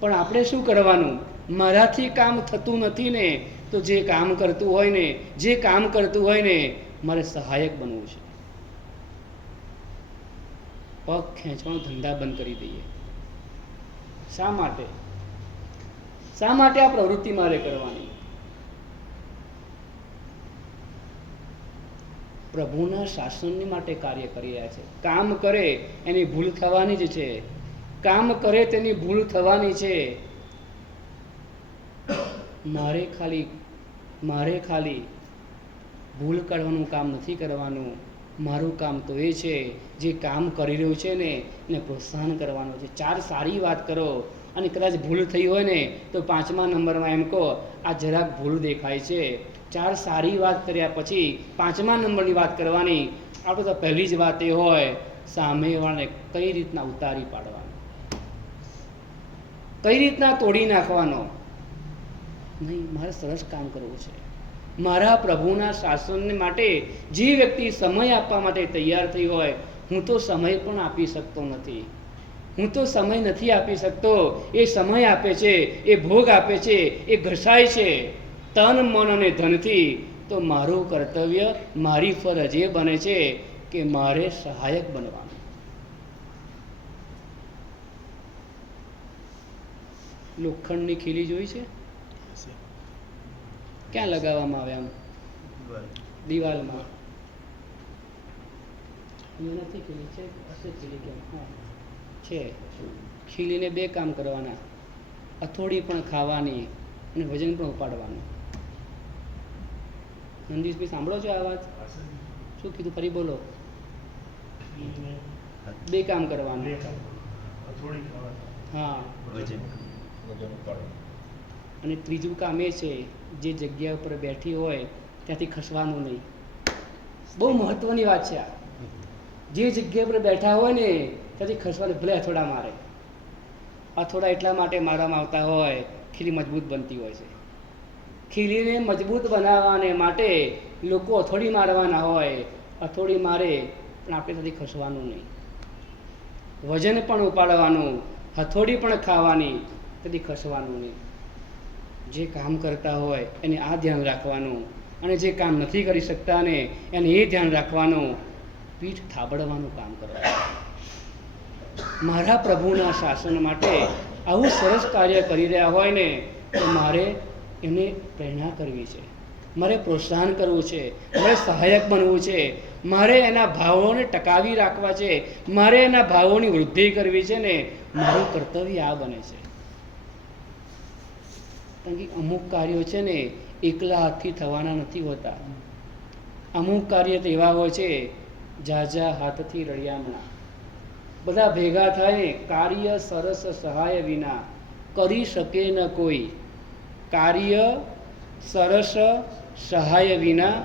પણ આપણે શું કરવાનું? મારાથી કામ થતું નથી ને, તો જે કામ કરતું હોય ને, જે કામ કરતું હોય ને, મારે સહાયક બનવું છે. પગ ખેંચવાનો ધંધા બંધ કરી દઈએ. શા માટે? શા માટે આ પ્રવૃત્તિ મારે કરવાની? પ્રભુના શાસનની માટે કાર્ય કરી રહ્યા છે. કામ કરે એની ભૂલ થવાની જ છે. કામ કરે તેની ભૂલ થવાની છે. મારે ખાલી ભૂલ કાઢવાનું કામ નથી કરવાનું. મારું કામ તો એ છે, જે કામ કરી રહ્યું છે ને એને પ્રોત્સાહન કરવાનું છે. ચાર સારી વાત કરો, અને કદાચ ભૂલ થઈ હોય ને તો 5મા નંબરમાં એમ કહો, આ જરાક ભૂલ દેખાય છે. ચાર સારી વાત કર્યા પછી 5મા નંબરની વાત કરવાની. આપણે તો પહેલી જ વાત એ હોય, સામેવાળાને કઈ રીતના ઉતારી પાડવાનો, કઈ રીતના તોડી નાખવાનો. નહીં, મારે સરસ કામ કરવું છે. મારા પ્રભુના શાસન માટે જે વ્યક્તિ સમય આપવા માટે તૈયાર થઈ હોય, હું તો સમય પણ આપી શકતો નથી. હું તો સમય નથી આપી શકતો. એ સમય આપે છે, એ ભોગ આપે છે, એ ઘસાય છે તન મન અને ધનથી. તો મારું કર્તવ્ય, મારી ફરજ એ બને છે કે મારે સહાયક બનવાનું. લોખંડની ખીલી જોઈ છે? ક્યાં લગાવવામાં આવે? આમ દિવાલમાં નથી ખીલી છે, હશે ખીલી કેમ? હા છે. ખીલીને બે કામ કરવાના, અથોડી પણ ખાવાની અને વજન પણ ઉપાડવાનું. નંદીશભાઈ સાંભળો છો આ વાત? શું કીધું ફરી બોલો? બે કામ કરવાનું. હા, વજન ઉપાડવાનું. અને ત્રીજું કામ એ છે, જે જગ્યા ઉપર બેઠી હોય ત્યાંથી ખસવાનું નહીં. બહુ મહત્વની વાત છે આ. જે જગ્યા પર બેઠા હોય ને ત્યાંથી ખસવાનું. ભલે અથોડા મારે, અથોડા એટલા માટે મારવામાં આવતા હોય, ખીલી મજબૂત બનતી હોય છે. ખીલીને મજબૂત બનાવવાને માટે લોકો અથોડી મારવાના હોય. અથોડી મારે પણ આપણે ત્યાંથી ખસવાનું નહીં. વજન પણ ઉપાડવાનું, હથોડી પણ ખાવાની, ત્યાંથી ખસવાનું નહીં. જે કામ કરતા હોય એને આ ધ્યાન રાખવાનું, અને જે કામ નથી કરી શકતા ને એને એ ધ્યાન રાખવાનું. પીઠ થાબડવાનું કામ કરવાનું. મારા પ્રભુના શાસન માટે આવું સરસ કાર્ય કરી રહ્યા હોય ને, તો મારે એને પ્રેરણા કરવી છે, મારે પ્રોત્સાહન કરવું છે, મારે સહાયક બનવું છે, મારે એના ભાવોને ટકાવી રાખવા છે, મારે એના ભાવોની વૃદ્ધિ કરવી છે ને. મારું કર્તવ્ય આ બને છે. કારણ કે અમુક કાર્યો છે ને એકલા હાથથી થવાના નથી હોતા. અમુક કાર્ય તો એવા હોય છે, ઝાઝા હાથથી રળિયામણા. બધા ભેગા થાય, કાર્ય સરસ સહાય વિના કરી શકે ન કોઈ. કાર્ય સરસ સહાય વિના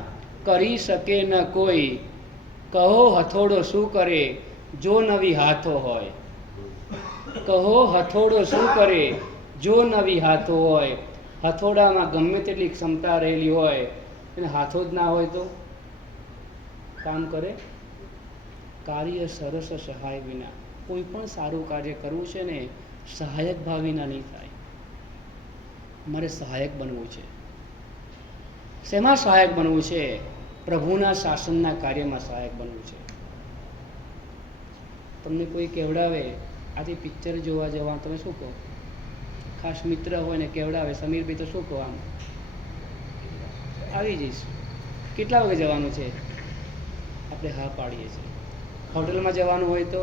કરી શકે ન કોઈ. કહો હથોડો શું કરે જો નવી હાથો હોય. કહો હથોડો શું કરે જો નવી હાથો હોય. હથોડામાં ગમે તેટલી ક્ષમતા રહેલી હોય, એને હાથો જ ના હોય તો કામ કરે? કાર્ય સરસ સહાય વિના, કોઈ પણ સારું કાર્ય કરવું છે ને, સહાયક ભાવ વિના નહીં થાય. મારે સહાયક બનવું છે. શેમાં સહાયક બનવું છે? પ્રભુના શાસનના કાર્યમાં સહાયક બનવું છે. તમને કોઈ કહેવડાવે આજે પિક્ચર જોવા જવા, તમે શું કહો? ખાસ મિત્ર હોય ને કેવડાવે, સમીરભાઈ તો શું કહો આમ આવી જઈશ, કેટલા વાગે જવાનું છે, આપણે હા પાડીએ છીએ. હોટલમાં જવાનું હોય તો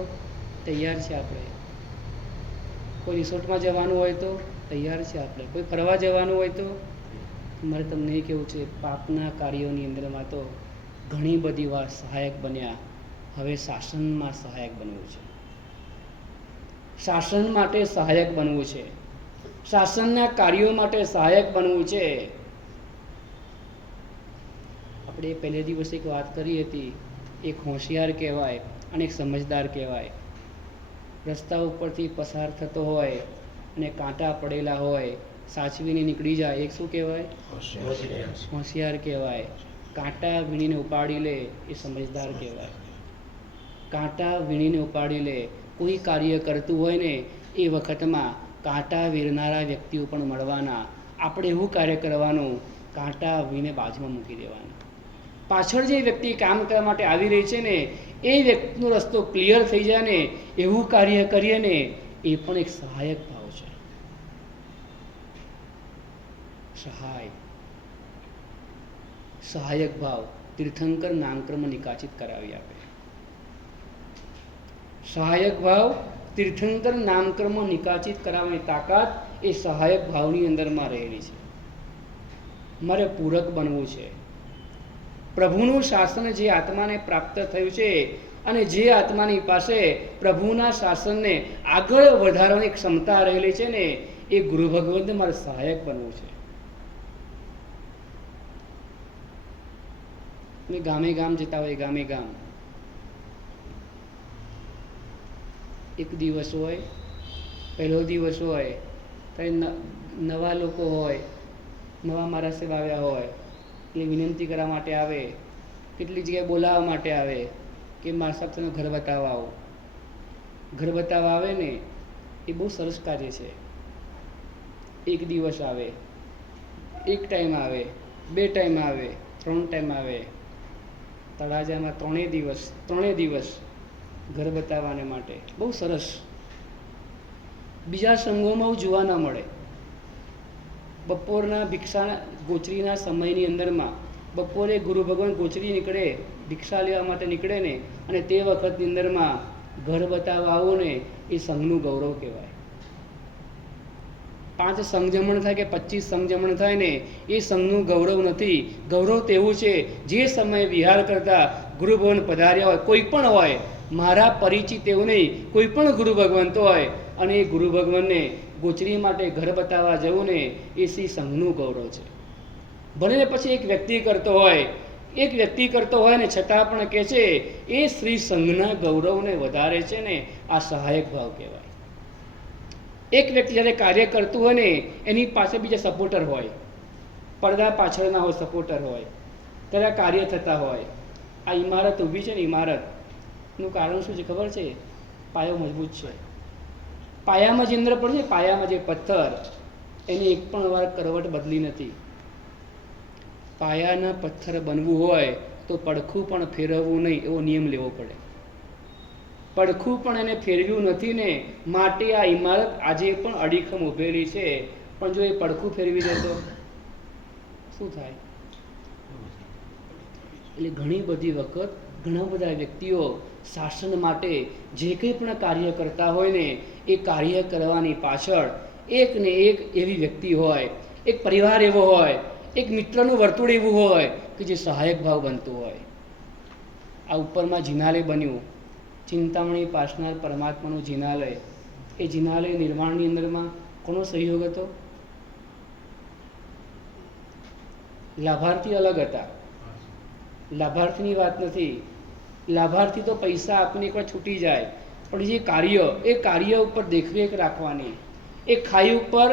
તૈયાર છે આપણે, કોઈ રિસોર્ટમાં જવાનું હોય તો તૈયાર છે આપણે, કોઈ ફરવા જવાનું હોય તો. મારે તમને એ કહેવું છે, પાપના કાર્યોની અંદરમાં તો ઘણી બધી વાર સહાયક બન્યા, હવે શાસનમાં સહાયક બનવું છે. શાસન માટે સહાયક બનવું છે, શાસનના કાર્યો માટે સહાયક બનવું છે. આપણે પહેલે દિવસે એક વાત કરી હતી, એક હોશિયાર કહેવાય અને એક સમજદાર કહેવાય. રસ્તા ઉપરથી પસાર થતો હોય અને કાંટા પડેલા હોય, સાચવીને નીકળી જાય, એક શું કહેવાય? હોશિયાર કહેવાય. કાંટા વીણીને ઉપાડી લે એ સમજદાર કહેવાય. કાંટા વીણીને ઉપાડી લે. કોઈ કાર્ય કરતું હોય ને એ વખતમાં કાંટા વીરનારા વ્યક્તિઓ પણ મળવાના. આપણે એવું કાર્ય કરવાનું, કાંટા વીણે બાજુમાં મૂકી દેવાના. પાછળ જે વ્યક્તિ કામ કરવા માટે આવી રહી છે ને એ વ્યક્તિનો રસ્તો ક્લિયર થઈ જાય ને એવું કાર્ય કરીએ ને એ પણ એક સહાયક ભાવ છે. સહાયક ભાવ તીર્થંકર નામકર્મ નિકાચિત કરાવી આપે. સહાયક ભાવ તીર્થંકર નામકર્મ નિકાચિત કરાવવાની તાકાત એ સહાયક ભાવની અંદરમાં રહેલી છે. મારે પૂરક બનવું છે. પ્રભુનું શાસન જે આત્માને પ્રાપ્ત થયું છે અને જે આત્માની પાસે પ્રભુના શાસનને આગળ વધારવાની ક્ષમતા રહેલી છે ને એ ગુરુ ભગવંતને મારે સહાયક બનવું છે. મેં ગામે ગામ જતા હોય, ગામે ગામ એક દિવસ હોય, પહેલો દિવસ હોય, ત્યારે નવા લોકો હોય, નવા મારા સેવા આવ્યા હોય એટલે વિનંતી કરવા માટે આવે, કેટલી જગ્યાએ બોલાવવા માટે આવે કે મારા સાહેબ તમે ઘર બતાવવા આવો. ઘર બતાવવા આવે ને એ બહુ સરસ કાર્ય છે. એક દિવસ આવે, એક ટાઈમ આવે, 2 ટાઈમ આવે, 3 ટાઈમ આવે. તળાજામાં 3 દિવસ ઘર બતાવવાને માટે બહુ સરસ. બીજા સંઘોમાં હું જોવા ન મળે. બપોરના ભિક્ષા ગોચરીના સમયની અંદરમાં બપોરે ગુરુ ભગવાન ગોચરી નીકળે, ભિક્ષા લેવા માટે નીકળે ને અને તે વખતની અંદરમાં ઘર બતાવવા આવો ને એ સંઘનું ગૌરવ કહેવાય. 5 સંઘજમણ થાય કે 25 સંઘજમણ થાય ને એ સંઘનું ગૌરવ નથી. ગૌરવ તો એવું છે જે સમયે વિહાર કરતા ગુરુ ભગવાન પધાર્યા હોય, કોઈ પણ હોય, મારા પરિચિત એવું નહીં, કોઈ પણ ગુરુ ભગવંત હોય અને એ ગુરુ ભગવાનને ગોચરી માટે ઘર બતાવવા જવું ને એ શ્રી સંઘનું ગૌરવ છે. ભલે ને પછી એક વ્યક્તિ કરતો હોય ને છતાં પણ કહે છે એ શ્રી સંઘના ગૌરવને વધારે છે ને આ સહાયક ભાવ કહેવાય. એક વ્યક્તિ જ્યારે કાર્ય કરતું હોય ને એની પાસે બીજા સપોર્ટર હોય, પડદા પાછળના હોય સપોર્ટર હોય, ત્યારે આ કાર્ય થતા હોય. આ ઇમારત ઊભી છે ને, ઇમારતનું કારણ શું છે ખબર છે? પાયો મજબૂત છે. પાયામાં જે અંદર પડે છે, પાયામાં જે પથ્થર, એની એક પણ વાર કરવટ બદલી નથી. પાયાના પથ્થર બનવું હોય તો પડખું પણ ફેરવવું નહીં એવો નિયમ લેવો પડે. પડખું પણ એને ફેરવ્યું નથી ને માટે આ ઇમારત આજે પણ અડીખમ ઊભેલી છે. પણ જો એ પડખું ફેરવી દે તો શું થાય? એટલે ઘણી બધી વખત ઘણા બધા વ્યક્તિઓ શાસન માટે જે કંઈ પણ કાર્ય કરતા હોય ને એ કાર્ય કરવાની પાછળ એક ને એક એવી વ્યક્તિ હોય, એક પરિવાર એવો હોય, એક મિત્રનું વર્તુળ એવું હોય કે જે સહાયક ભાવ બનતું હોય. આ ઉપરમાં જિનાલય બન્યું, ચિંતામણી પાસનાર પરમાત્માનું જિનાલય. એ જિનાલય નિર્માણની અંદરમાં કોનો સહયોગ હતો? લાભાર્થી અલગ હતા. લાભાર્થીની વાત નથી. લાભાર્થી તો પૈસા આપીને એકવાર છૂટી જાય, પણ જે કાર્ય, એ કાર્ય ઉપર દેખરેખ રાખવાની. એ ખાઈ ઉપર,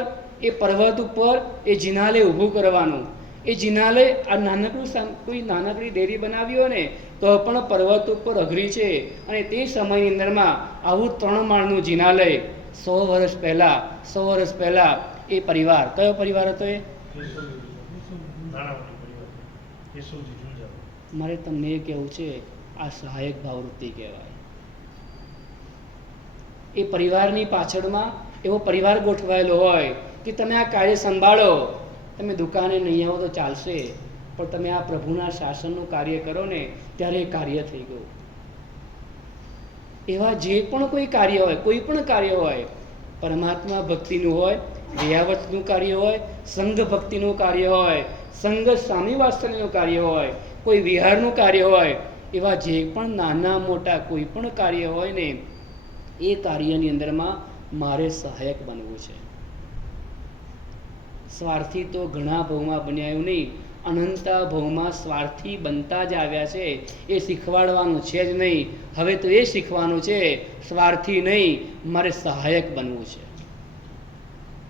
એ પર્વત ઉપર એ જિનાલય ઊભું કરવાનું. એ જિનાલય આ કોઈ નાનકડી ડેરી બનાવી હોય ને તો પણ પર્વત ઉપર અઘરી છે. અને તે સમયની અંદરમાં આવું 3 માળનું જિનાલય 100 વર્ષ પહેલા એ પરિવાર, કયો પરિવાર હતો એ? મારે તમને એ કહેવું છે આ સહાયક ભાવવૃત્તિ કહેવાય. એ પરિવારની પાછળમાં એવો પરિવાર ગોઠવાયેલો હોય કે તમે આ કાર્ય સંભાળો, તમે દુકાને નહીં આવો તો ચાલશે, પણ તમે આ પ્રભુના શાસનનું કાર્ય કરો ને ત્યારે એ કાર્ય થઈ ગયું. એવા જે પણ કોઈ કાર્ય હોય, કોઈ પણ કાર્ય હોય, પરમાત્મા ભક્તિનું હોય, દયાવતનું કાર્ય હોય, સંઘ ભક્તિનું કાર્ય હોય, સંઘ સ્વામી વાત્સલ્યનું કાર્ય હોય, કોઈ વિહારનું કાર્ય હોય, એવા જે પણ નાના મોટા કોઈ પણ કાર્ય હોય ને એ કાર્યની અંદરમાં મારે સહાયક બનવું છે. સ્વાર્થી તો ઘણા ભવમાં બન્યા એવું નહીં, અનંતા ભવમાં સ્વાર્થી બનતા જ આવ્યા છે. એ શીખવાડવાનું છે જ નહીં. હવે તો એ શીખવાનું છે, સ્વાર્થી નહીં, મારે સહાયક બનવું છે.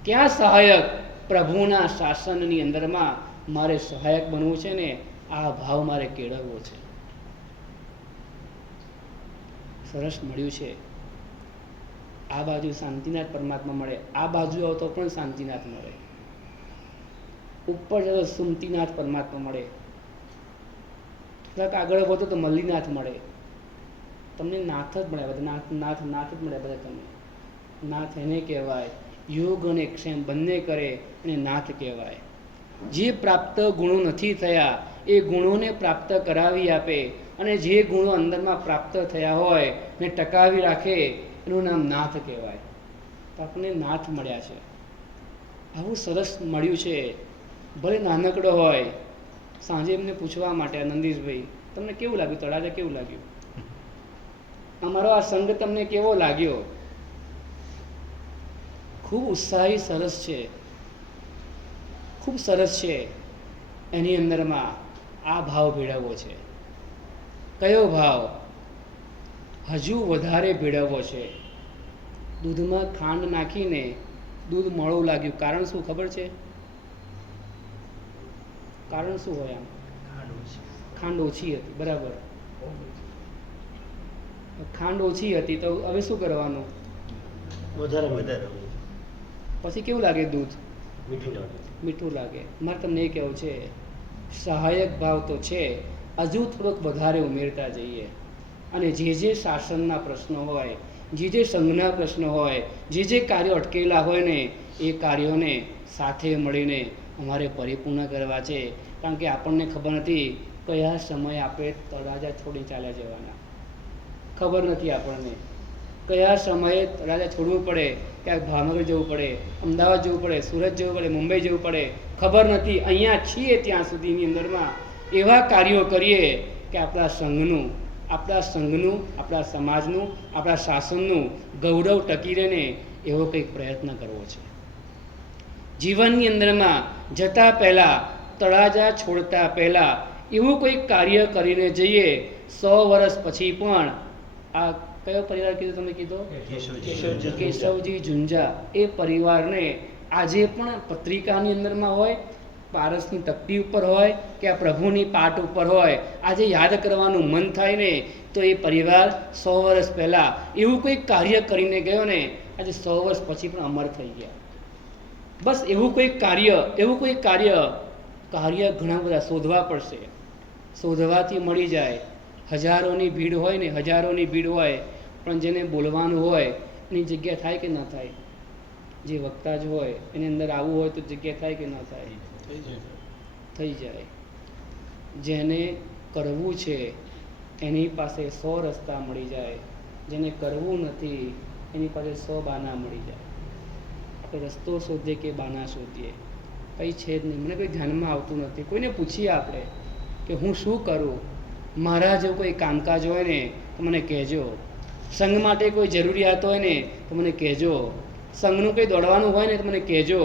ક્યાં સહાયક? પ્રભુના શાસનની અંદરમાં મારે સહાયક બનવું છે ને આ ભાવ મારે કેળવવો છે. સરસ મળ્યું છે. આ બાજુ શાંતિનાથ પરમાત્મા મળે, આ બાજુ આવતો પણ શાંતિનાથ મળે, ઉપર જતો સુમતીનાથ પરમાત્મા મળે, થોડાક આગળ વધો તો મલ્લીનાથ મળે. તમને નાથ જ મળે બધા, નાથ નાથ નાથ જ મળે બધા. તમને નાથ એને કહેવાય, યોગ અને ક્ષેમ બંને કરે એને નાથ કહેવાય. જે પ્રાપ્ત ગુણો નથી થયા એ ગુણોને પ્રાપ્ત કરાવી આપે, અને જે ગુણો અંદરમાં પ્રાપ્ત થયા હોય ને ટકાવી રાખે એનું નામ નાથ કહેવાય. તો આપણને નાથ મળ્યા છે. આવું સરસ મળ્યું છે. ભલે નાનકડો હોય. સાંજે એમને પૂછવા માટે નંદીશભાઈ તમને કેવું લાગ્યું, તળાજા કેવું લાગ્યું, અમારો આ સંઘ તમને કેવો લાગ્યો? ખૂબ ઉત્સાહી, સરસ છે, ખૂબ સરસ છે. એની અંદરમાં આ ભાવ ભેળવવો છે. કયો ભાવ? હજુ વધારે ભેળવવો છે. દૂધમાં ખાંડ નાખીને દૂધ મોળું લાગ્યું, કારણ શું ખબર છે? કારણ શું હોય? આમ ખાંડ ઓછી હતી, બરાબર. ખાંડ ઓછી હતી તો હવે શું કરવાનું? વધારે પછી કેવું લાગે દૂધ? મીઠું લાગે. મારે તમને એ કહેવું છે, સહાયક ભાવ તો છે, હજુ થોડોક વધારે ઉમેરતા જઈએ. અને જે જે શાસનના પ્રશ્નો હોય, જે જે સંઘના પ્રશ્નો હોય, જે જે કાર્યો અટકેલા હોય ને એ કાર્યોને સાથે મળીને અમારે પરિપૂર્ણ કરવા છે. કારણ કે આપણને ખબર નથી કયા સમયે આપણે તળાજા છોડી ચાલ્યા જવાના. ખબર નથી આપણને કયા સમયે તળાજા છોડવું પડે, ક્યાંક ભાવનગર જવું પડે, અમદાવાદ જવું પડે, સુરત જવું પડે, મુંબઈ જવું પડે, ખબર નથી. અહીંયા છીએ ત્યાં સુધીની અંદરમાં એવા કાર્યો કરીએ કે આપણા સંઘનું, આપણા સમાજનું, આપણા શાસનનું ગૌરવ ટકી રહે ને એવો કંઈક પ્રયત્ન કરવો છે. જીવનની અંદરમાં જતા પહેલાં, તળાજા છોડતા પહેલાં એવું કોઈક કાર્ય કરીને જઈએ. 100 વર્ષ પછી પણ આ કયો પરિવાર કીધું તમે? કીધો કેશવજી ઝુંઝા. એ પરિવારને આજે પણ પત્રિકાની અંદરમાં હોય, પારસની તકતી ઉપર હોય કે આ પ્રભુની પાટ ઉપર હોય, આજે યાદ કરવાનું મન થાય ને તો એ પરિવાર 100 વર્ષ પહેલાં એવું કોઈ કાર્ય કરીને ગયો ને આજે 100 વર્ષ પછી પણ અમર થઈ ગયા. બસ એવું કોઈ કાર્ય ઘણા બધા શોધવા પડશે. શોધવાથી મળી જાય. હજારોની ભીડ હોય ને, હજારોની ભીડ હોય, પણ જેને બોલવાનું હોય એની જગ્યા થાય કે ન થાય? જે વક્તા જ હોય એની અંદર આવવું હોય તો જગ્યા થાય કે ન થાય? થઈ જાય. જેને કરવું છે એની પાસે 100 રસ્તા મળી જાય. જેને કરવું નથી એની પાસે 100 બાના મળી જાય. આપણે રસ્તો શોધીએ કે બાના શોધીએ, કંઈ છે જ નહીં. મને કોઈ ધ્યાનમાં આવતું નથી. કોઈને પૂછીએ આપણે કે હું શું કરું, મારા જો કોઈ કામકાજ હોય ને તો મને કહેજો. સંઘ માટે કોઈ જરૂરિયાત હોય ને તો મને કહેજો. સંઘનું કંઈ દોડવાનું હોય ને તો મને કહેજો.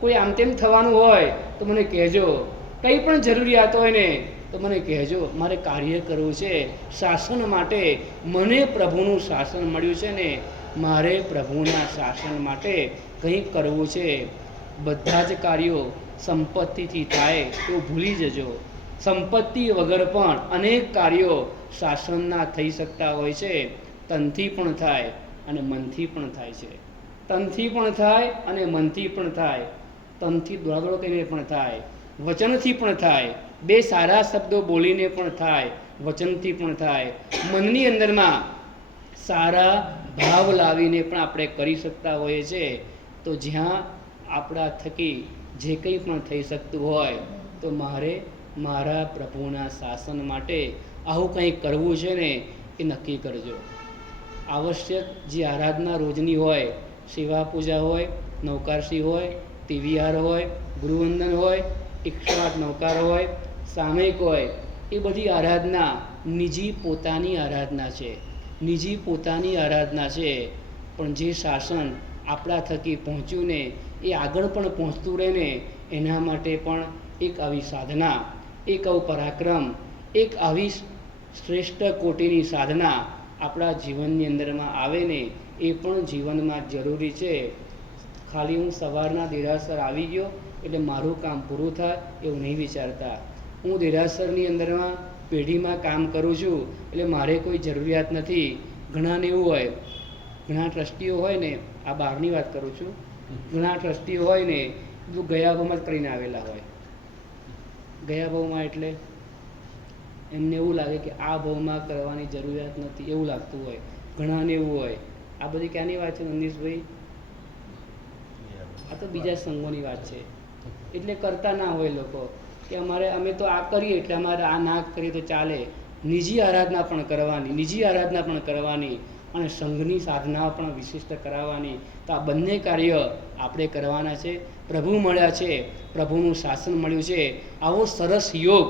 કોઈ આમ તેમ થવાનું હોય તો મને કહેજો. કંઈ પણ જરૂરિયાત હોય ને તો મને કહેજો. મારે કાર્ય કરવું છે શાસન માટે. મને પ્રભુનું શાસન મળ્યું છે ને મારે પ્રભુના શાસન માટે કંઈક કરવું છે. બધા જ કાર્યો સંપત્તિથી થાય તો ભૂલી જજો. સંપત્તિ વગર પણ અનેક કાર્યો શાસનના થઈ શકતા હોય છે. તનથી પણ થાય અને મનથી પણ થાય છે. તનથી પણ થાય અને મનથી પણ થાય. તનથી દોડાદોડ કરીને પણ થાય, વચનથી પણ થાય. 2 સારા શબ્દો બોલીને પણ થાય, વચનથી પણ થાય. મનની અંદરમાં સારા ભાવ લાવીને પણ આપણે કરી શકતા હોઈએ છીએ. તો જ્યાં આપણા થકી જે કંઈ પણ થઈ શકતું હોય તો મારે મારા પ્રભુના શાસન માટે આવું કંઈક કરવું છે ને એ નક્કી કરજો. આવશ્યક જે આરાધના રોજની હોય, સેવા પૂજા હોય, નૌકારસી હોય, તિવિહાર હોય, ગુરુવંદન હોય, 108 નૌકાર હોય, સામયિક હોય, એ બધી આરાધના નિજી પોતાની આરાધના છે. નિજી પોતાની આરાધના છે. પણ જે શાસન આપણા થકી પહોંચ્યું ને એ આગળ પણ પહોંચતું રહે ને એના માટે પણ એક આવી સાધના, એક આવું પરાક્રમ, એક આવી શ્રેષ્ઠ કોટીની સાધના આપણા જીવનની અંદરમાં આવે ને એ પણ જીવનમાં જરૂરી છે. ખાલી હું સવારના દેરાસર આવી ગયો એટલે મારું કામ પૂરું થાય એવું નહીં વિચારતા. હું દેરાસરની અંદરમાં પેઢીમાં કામ કરું છું એટલે મારે કોઈ જરૂરિયાત નથી. ઘણાને એવું હોય, ઘણા ટ્રસ્ટીઓ હોય ને, આ બહારની વાત કરું છું, ઘણા ટ્રસ્ટીઓ હોય ને બધું ગયા ભાવમાં જ કરીને આવેલા હોય. ગયા ભાવમાં એટલે એમને એવું લાગે કે આ ભાવમાં કરવાની જરૂરિયાત નથી એવું લાગતું હોય. ઘણાને એવું હોય. આ બધી ક્યાંની વાત છે નંદીશભાઈ? આ તો બીજા સંઘોની વાત છે. એટલે કરતા ના હોય લોકો કે અમે તો આ કરીએ એટલે અમારે આ ના કરીએ તો ચાલે. નિજી આરાધના પણ કરવાની, નિજી આરાધના પણ કરવાની અને સંઘની સાધનાઓ પણ વિશિષ્ટ કરાવવાની. તો આ બંને કાર્ય આપણે કરવાના છે. પ્રભુ મળ્યા છે, પ્રભુનું શાસન મળ્યું છે. આવો સરસ યોગ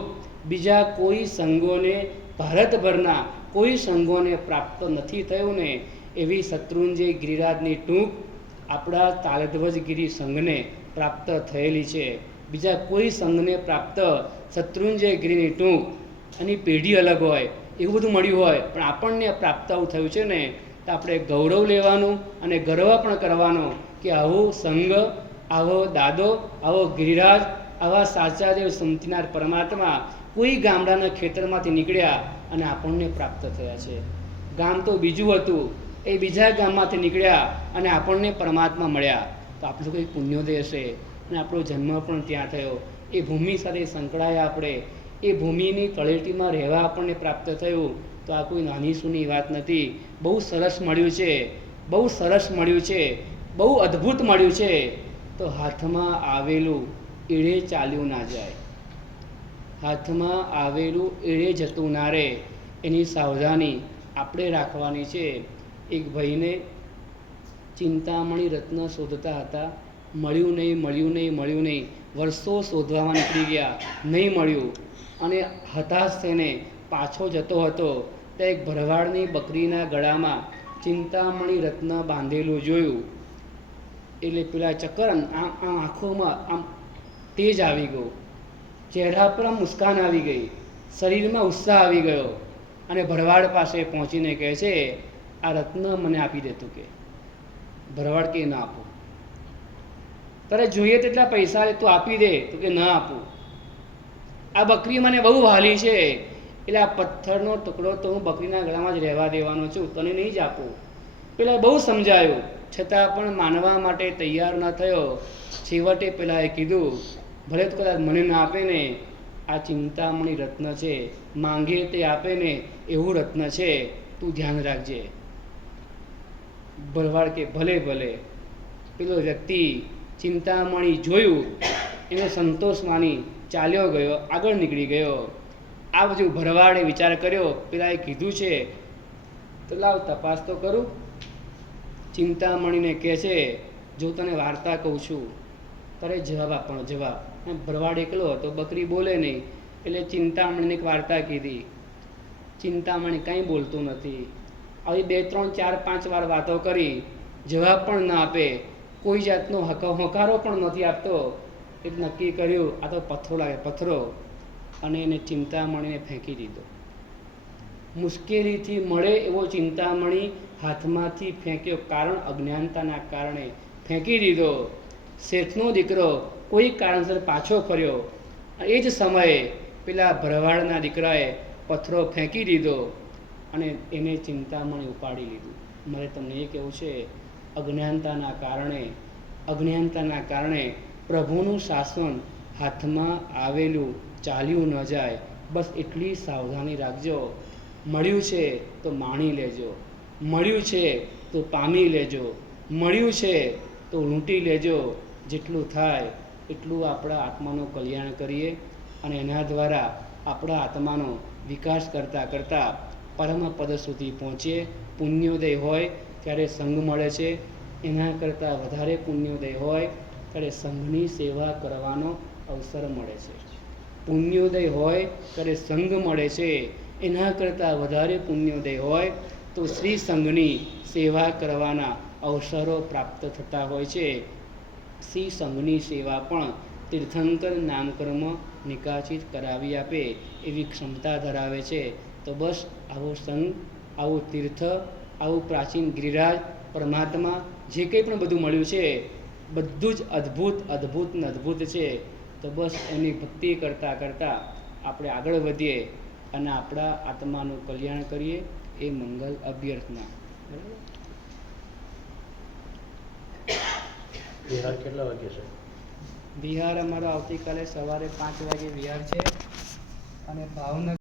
બીજા કોઈ સંઘોને, ભારતભરના કોઈ સંઘોને પ્રાપ્ત નથી થયું ને એવી શત્રુંજય ગિરિરાજની ટૂંક આપણા તાલધ્વજગીરી સંઘને પ્રાપ્ત થયેલી છે. બીજા કોઈ સંઘને પ્રાપ્ત શત્રુંજય ગિરીની ટૂંક એની પેઢી અલગ હોય, એવું બધું મળ્યું હોય, પણ આપણને પ્રાપ્ત આવું થયું છે ને તો આપણે ગૌરવ લેવાનું અને ગર્વ પણ કરવાનો કે આવો સંઘ, આવો દાદો, આવો ગિરિરાજ, આવા સાચા દેવ સમતીનાર પરમાત્મા કોઈ ગામડાના ખેતરમાંથી નીકળ્યા અને આપણને પ્રાપ્ત થયા છે. ગામ તો બીજું હતું, એ બીજા ગામમાંથી નીકળ્યા અને આપણને પરમાત્મા મળ્યા. તો આપણું કંઈ પુણ્યોદય હશે અને આપણો જન્મ પણ ત્યાં થયો. એ ભૂમિ સાથે સંકળાયા આપણે, એ ભૂમિની તળેટીમાં રહેવા આપણને પ્રાપ્ત થયું. તો આ કોઈ નાની સૂની વાત નથી. બહુ સરસ મળ્યું છે, બહુ સરસ મળ્યું છે, બહુ અદ્ભુત મળ્યું છે. તો હાથમાં આવેલું એળે ચાલ્યું ના જાય, હાથમાં આવેલું એળે જતું ના રહે, એની સાવધાની આપણે રાખવાની છે. એક ભાઈને ચિંતામણી રત્ન શોધતા હતા, મળ્યું નહીં, મળ્યું નહીં, મળ્યું નહીં. વર્ષો શોધવામાં નીકળી ગયા, નહીં મળ્યું અને હતાશ થઈને પાછો જતો હતો. તો એક ભરવાડની બકરીના ગળામાં ચિંતામણી રત્ન બાંધેલું જોયું એટલે પેલા ચક્કર આમ આંખોમાં આમ તેજ આવી ગયો, ચહેરા પર મુસ્કાન આવી ગઈ, શરીરમાં ઉત્સાહ આવી ગયો અને ભરવાડ પાસે પહોંચીને કહે છે આ રત્ન મને આપી દેતું કે. ભરવાડ કે ના આપું. તારે જોઈએ તેટલા પૈસા લે તું આપી દે તો કે ના આપું. આ બકરી મને બહુ વહાલી છે એટલે આ પથ્થરનો ટુકડો તો હું બકરીના ગળામાં જ રહેવા દેવાનો છું, તને નહીં જ આપું. પેલા બહુ સમજાયું છતાં પણ માનવા માટે તૈયાર ન થયો. છેવટે પેલાએ કીધું ભલે તો કદાચ મને ના આપે ને, આ ચિંતામણી રત્ન છે, માંગે તે આપે ને એવું રત્ન છે, તું ધ્યાન રાખજે. ભરવાડ કે ભલે ભલે. પેલો વ્યક્તિ ચિંતામણી જોયું એને સંતોષ માની ચાલ્યો ગયો, આગળ નીકળી ગયો. આ બધું ભરવાડે વિચાર કર્યો, પેલાએ કીધું છે તો લાવ તપાસ તો કરું. ચિંતામણીને કહે છે જો તને વાર્તા કહું છું તારે જવાબ આપવાનો, જવાબ. ભરવાડ એકલો હતો, બકરી બોલે નહીં એટલે ચિંતામણીને એક વાર્તા કીધી. ચિંતામણી કંઈ બોલતું નથી. આવી 2, 3, 4, 5 વાર વાતો કરી, જવાબ પણ ના આપે, કોઈ જાતનો હોકારો પણ નથી આપતો. એટલે નક્કી કર્યું આ તો પથ્થરો લાગે, પથ્થરો, અને એને ચિંતામણીને ફેંકી દીધો. મુશ્કેલીથી મળે એવો ચિંતામણી હાથમાંથી ફેંક્યો, કારણ અજ્ઞાનતાના કારણે ફેંકી દીધો. શેઠનો દીકરો કોઈ કારણસર પાછો ફર્યો, એ જ સમયે પેલા ભરવાડના દીકરાએ પથ્થરો ફેંકી દીધો અને એને ચિંતામણી ઉપાડી લીધું. મારે તમને એ કહેવું છે અજ્ઞાનતાના કારણે પ્રભુનું શાસન હાથમાં આવેલું ચાલ્યું ન જાય. બસ એટલી સાવધાની રાખજો. મળ્યું છે તો માણી લેજો, મળ્યું છે તો પામી લેજો, મળ્યું છે તો લૂંટી લેજો. જેટલું થાય એટલું આપણા આત્માનું કલ્યાણ કરીએ અને એના દ્વારા આપણા આત્માનો વિકાસ કરતાં કરતાં પરમ પદ સુધી પહોંચીએ. પુણ્યોદય હોય ત્યારે સંઘ મળે છે, એના કરતાં વધારે પુણ્યોદય હોય ત્યારે સંઘની સેવા કરવાનો અવસર મળે છે. પુણ્યોદય હોય ત્યારે સંઘ મળે છે, એના કરતાં વધારે પુણ્યોદય હોય તો શ્રી સંઘની સેવા કરવાના અવસરો પ્રાપ્ત થતા હોય છે. શ્રી સંઘની સેવા પણ તીર્થંકર નામકર્મ નિકાચિત કરાવી આપે એવી ક્ષમતા ધરાવે છે. તો બસ આવો સંઘ, આવું તીર્થ, આવું પ્રાચીન ગિરિરાજ પરમાત્મા જે કંઈ પણ બધું મળ્યું છે બધું જ અદ્ભુત અદ્ભુત ને અદ્ભુત છે. તો બસ એની ભક્તિ કરતાં કરતાં આપણે આગળ વધીએ અને આપણા આત્માનું કલ્યાણ કરીએ એ મંગલ અભ્યર્થના. બરાબર. વિહાર કેટલા વાગે છે? વિહાર અમારો આવતીકાલે સવારે 5 વાગે વિહાર છે અને ભાવનગર